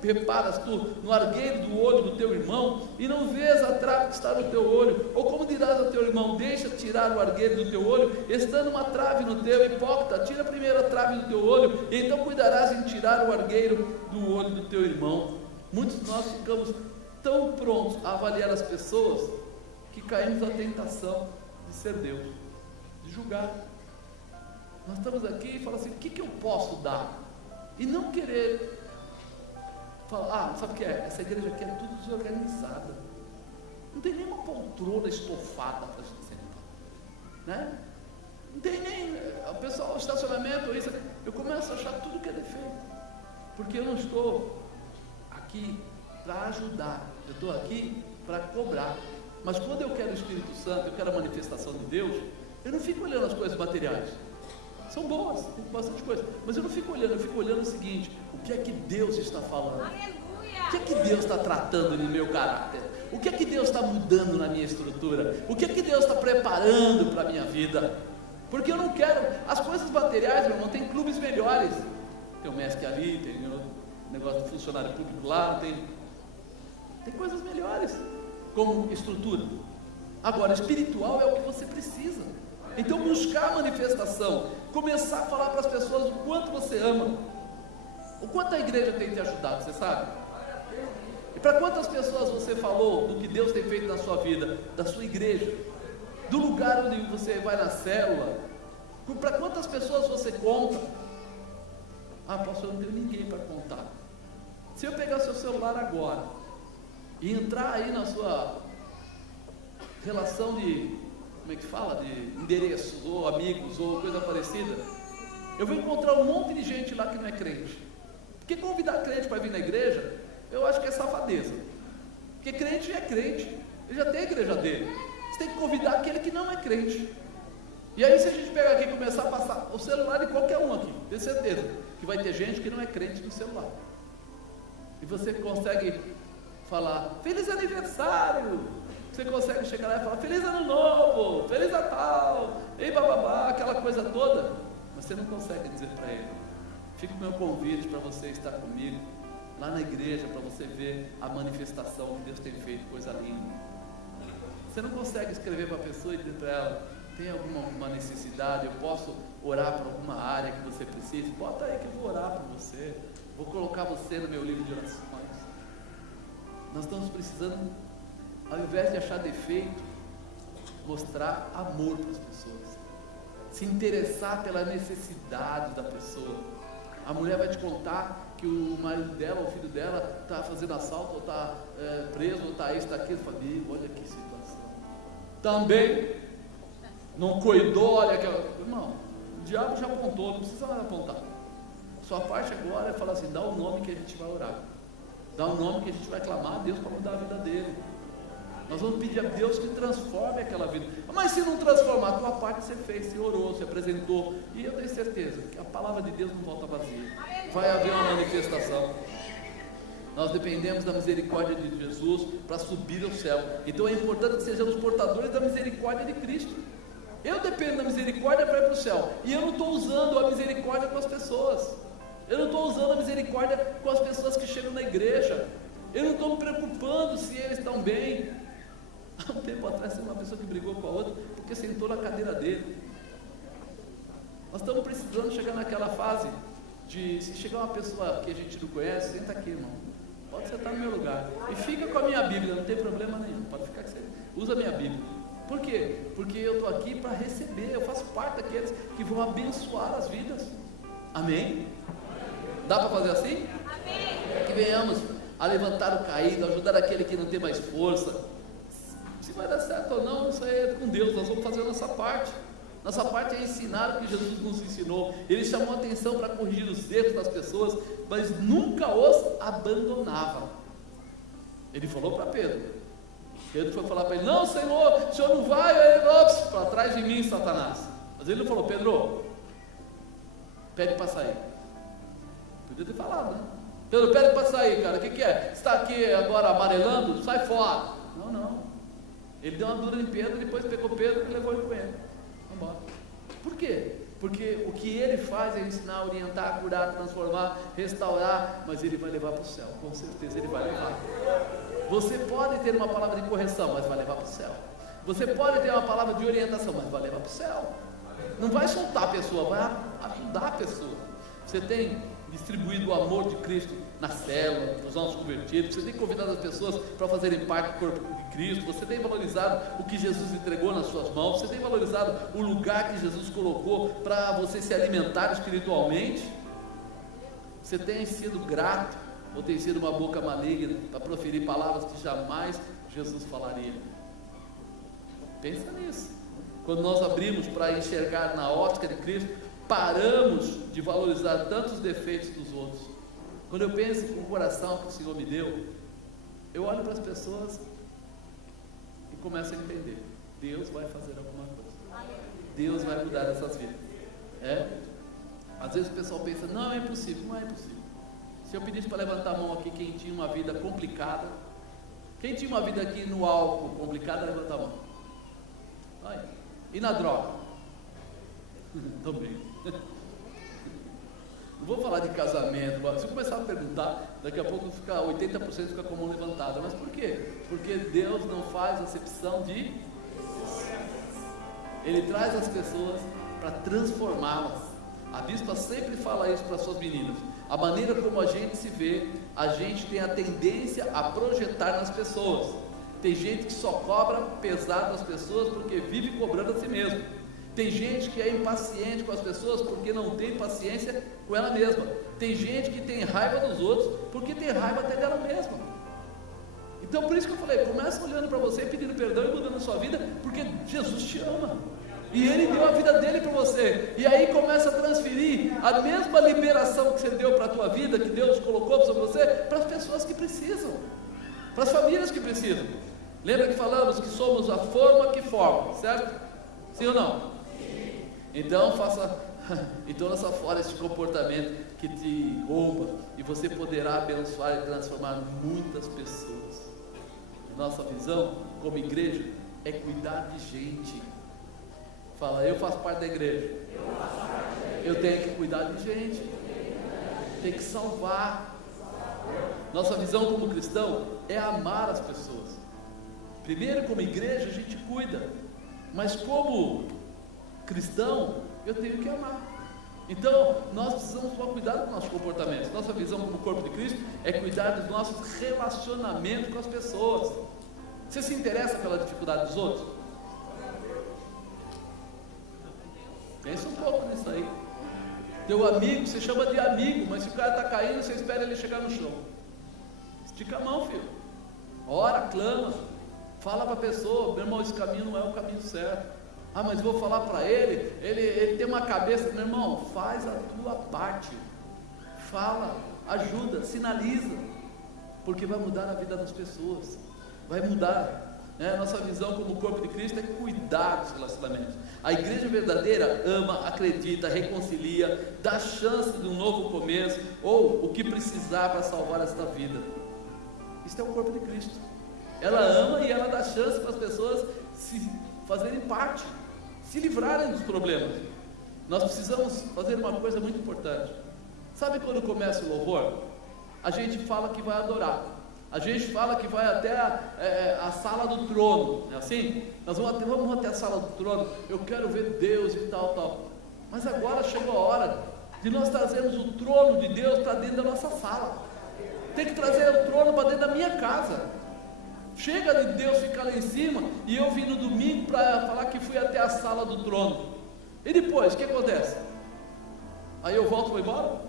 reparas tu no argueiro do olho do teu irmão, e não vês a trave que está no teu olho? Ou como dirás ao teu irmão, deixa tirar o argueiro do teu olho, estando uma trave no teu? Hipócrita, tira primeiro a trave do teu olho, e então cuidarás em tirar o argueiro do olho do teu irmão. Muitos de nós ficamos tão prontos a avaliar as pessoas, que caímos na tentação de ser Deus, de julgar. Nós estamos aqui e falamos assim, o que eu posso dar? E não querer falar, sabe o que é? Essa igreja aqui é tudo desorganizada, não tem nenhuma poltrona estofada para a gente sentar, né? Não tem nem, o pessoal, o estacionamento, isso, eu começo a achar tudo que é defeito, porque eu não estou aqui para ajudar, eu estou aqui para cobrar. Mas quando eu quero o Espírito Santo, eu quero a manifestação de Deus, eu não fico olhando as coisas materiais. São boas, tem bastante coisa, mas eu não fico olhando, eu fico olhando o seguinte, o que é que Deus está falando? Aleluia! O que é que Deus está tratando no meu caráter? O que é que Deus está mudando na minha estrutura? O que é que Deus está preparando para a minha vida? Porque eu não quero, as coisas materiais, meu irmão, tem clubes melhores. Tem o MESC ali, tem o negócio do funcionário público lá, tem coisas melhores como estrutura. Agora, espiritual é o que você precisa. Então, buscar a manifestação, começar a falar para as pessoas o quanto você ama, o quanto a igreja tem te ajudado, você sabe? E para quantas pessoas você falou do que Deus tem feito na sua vida, da sua igreja, do lugar onde você vai na célula, para quantas pessoas você conta? Ah, pastor, eu não tenho ninguém para contar. Se eu pegar seu celular agora e entrar aí na sua relação de, como é que fala, de endereços, ou amigos, ou coisa parecida, eu vou encontrar um monte de gente lá que não é crente. Porque convidar crente para vir na igreja, eu acho que é safadeza. Porque crente é crente, ele já tem a igreja dele. Você tem que convidar aquele que não é crente. E aí, se a gente pegar aqui e começar a passar o celular de qualquer um aqui, tenho certeza que vai ter gente que não é crente no celular. E você consegue falar, feliz aniversário, você consegue chegar lá e falar, feliz ano novo, feliz Natal, ei bababá, aquela coisa toda, mas você não consegue dizer para ele. Fica o meu convite para você estar comigo, lá na igreja, para você ver a manifestação que Deus tem feito, coisa linda. Você não consegue escrever para a pessoa e dizer para ela, tem alguma necessidade, eu posso orar por alguma área que você precise, bota aí que eu vou orar por você, vou colocar você no meu livro de orações. Nós estamos precisando, ao invés de achar defeito, mostrar amor para as pessoas, se interessar pela necessidade da pessoa. A mulher vai te contar que o marido dela, ou o filho dela, está fazendo assalto, ou está preso, ou está isso, está aquilo. Fala, olha que situação. Também não cuidou, olha aquela. Irmão, o diabo já apontou, não precisa mais apontar. Sua parte agora é falar assim, dá o nome que a gente vai orar. Dá um nome que a gente vai clamar a Deus para mudar a vida dele. Nós vamos pedir a Deus que transforme aquela vida. Mas se não transformar, a tua parte você fez, você orou, você apresentou. E eu tenho certeza que a palavra de Deus não volta vazia. Vai haver uma manifestação. Nós dependemos da misericórdia de Jesus para subir ao céu. Então é importante que sejamos portadores da misericórdia de Cristo. Eu dependo da misericórdia para ir para o céu, e eu não estou usando a misericórdia com as pessoas, eu não estou usando a misericórdia com as pessoas que chegam na igreja, eu não estou me preocupando se eles estão bem. Há um tempo atrás, teve uma pessoa que brigou com a outra porque sentou na cadeira dele. Nós estamos precisando chegar naquela fase de, se chegar uma pessoa que a gente não conhece, senta aqui, irmão, pode sentar no meu lugar, e fica com a minha Bíblia, não tem problema nenhum, pode ficar que você usa a minha Bíblia. Por quê? Porque eu estou aqui para receber, eu faço parte daqueles que vão abençoar as vidas. Amém? Dá para fazer assim? Amém. Que venhamos a levantar o caído, ajudar aquele que não tem mais força. Se vai dar certo ou não, isso aí é com Deus, nós vamos fazer a nossa parte. Nossa parte é ensinar o que Jesus nos ensinou. Ele chamou a atenção para corrigir os erros das pessoas, mas nunca os abandonava. Ele falou para Pedro. Pedro foi falar para ele: não, Senhor, o Senhor não vai, para trás de mim, Satanás. Mas ele não falou: Pedro, pede para sair. Podia ter falado, né? Pedro, pede para sair, cara, o que é? Você está aqui agora amarelando? Sai fora. Não. Ele deu uma dura em Pedro, depois pegou Pedro e levou ele com ele. Vamos embora. Por quê? Porque o que ele faz é ensinar, orientar, curar, transformar, restaurar, mas ele vai levar para o céu, com certeza ele vai levar. Você pode ter uma palavra de correção, mas vai levar para o céu. Você pode ter uma palavra de orientação, mas vai levar para o céu. Não vai soltar a pessoa, vai ajudar a pessoa. Você tem distribuído o amor de Cristo na célula, nos nossos convertidos, você tem convidado as pessoas para fazerem parte do corpo de Cristo, você tem valorizado o que Jesus entregou nas suas mãos, você tem valorizado o lugar que Jesus colocou para você se alimentar espiritualmente. Você tem sido grato, ou tem sido uma boca maligna para proferir palavras que jamais Jesus falaria? Pensa nisso. Quando nós abrimos para enxergar na ótica de Cristo, paramos de valorizar tantos defeitos dos outros. Quando eu penso com o coração que o Senhor me deu, eu olho para as pessoas e começo a entender: Deus vai fazer alguma coisa, Deus vai mudar essas vidas. Às vezes o pessoal pensa: não, é impossível. Não é impossível. Se eu pedisse para levantar a mão aqui quem tinha uma vida complicada, quem tinha uma vida aqui no álcool complicada, levanta a mão. Vai. E na droga? Também. Não vou falar de casamento, se eu começar a perguntar, daqui a pouco 80% fica com a mão levantada. Mas por quê? Porque Deus não faz acepção de... Ele traz as pessoas para transformá-las. A bispa sempre fala isso para suas meninas. A maneira como a gente se vê, a gente tem a tendência a projetar nas pessoas. Tem gente que só cobra pesado as pessoas porque vive cobrando a si mesmo. Tem gente que é impaciente com as pessoas porque não tem paciência com ela mesma. Tem gente que tem raiva dos outros porque tem raiva até dela mesma. Então por isso que eu falei, começa olhando para você, pedindo perdão e mudando a sua vida, porque Jesus te ama. E Ele deu a vida dele para você. E aí começa a transferir a mesma liberação que você deu para a tua vida, que Deus colocou para você, para as pessoas que precisam, para as famílias que precisam. Lembra que falamos que somos a forma que forma, certo? Sim ou não? Sim. Então faça dessa fora esse comportamento que te rouba, e você poderá abençoar e transformar muitas pessoas. Nossa visão como igreja é cuidar de gente. Fala: eu faço parte da igreja. Eu tenho que cuidar de gente. Tem que salvar. Nossa visão como cristão é amar as pessoas. Primeiro, como igreja, a gente cuida, mas como cristão, eu tenho que amar. Então, nós precisamos tomar cuidado com nossos comportamentos. Nossa visão como corpo de Cristo é cuidar dos nossos relacionamentos com as pessoas. Você se interessa pela dificuldade dos outros? Pensa um pouco nisso aí. Teu amigo, você chama de amigo, mas se o cara está caindo, você espera ele chegar no chão. Estica a mão, filho. Ora, clama. Fala para a pessoa: meu irmão, esse caminho não é o caminho certo. Ah, mas vou falar para ele tem uma cabeça. Meu irmão, faz a tua parte. Fala, ajuda, sinaliza, porque vai mudar a vida das pessoas. Vai mudar. Nossa visão como corpo de Cristo é cuidar dos relacionamentos. A igreja verdadeira ama, acredita, reconcilia, dá chance de um novo começo, ou o que precisar para salvar esta vida. Isso é o corpo de Cristo. Ela ama e ela dá chance para as pessoas se fazerem parte, se livrarem dos problemas. Nós precisamos fazer uma coisa muito importante. Sabe quando começa o louvor? A gente fala que vai adorar. A gente fala que vai até a sala do trono. É assim? Nós vamos até a sala do trono. Eu quero ver Deus e tal. Mas agora chegou a hora de nós trazermos o trono de Deus para dentro da nossa sala. Tem que trazer o trono para dentro da minha casa. Chega de Deus ficar lá em cima e eu vim no domingo para falar que fui até a sala do trono. E depois, o que acontece? Aí eu volto e vou embora?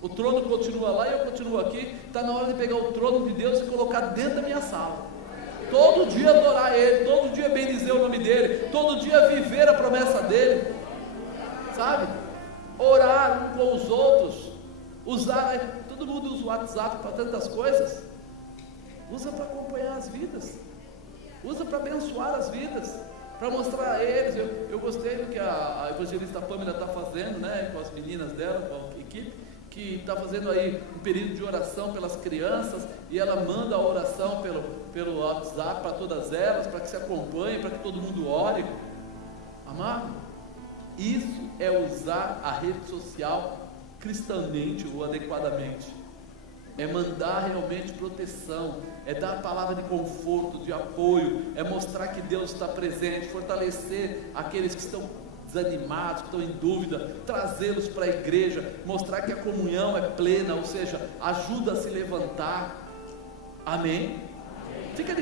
O trono continua lá e eu continuo aqui. Está na hora de pegar o trono de Deus e colocar dentro da minha sala. Todo dia adorar Ele, todo dia bendizer o nome dEle, todo dia viver a promessa dEle, sabe? Orar um com os outros, usar, todo mundo usa o WhatsApp para tantas coisas, usa para acompanhar as vidas, usa para abençoar as vidas, para mostrar a eles. Eu gostei do que a evangelista Pâmela está fazendo, né, com as meninas dela, com a equipe, que está fazendo aí um período de oração pelas crianças, e ela manda a oração pelo WhatsApp para todas elas, para que se acompanhem, para que todo mundo ore. Amado, isso é usar a rede social cristamente ou adequadamente, é mandar realmente proteção, é dar a palavra de conforto, de apoio, é mostrar que Deus está presente, fortalecer aqueles que estão desanimados, que estão em dúvida, trazê-los para a igreja, mostrar que a comunhão é plena, ou seja, ajuda a se levantar. Amém? Fica de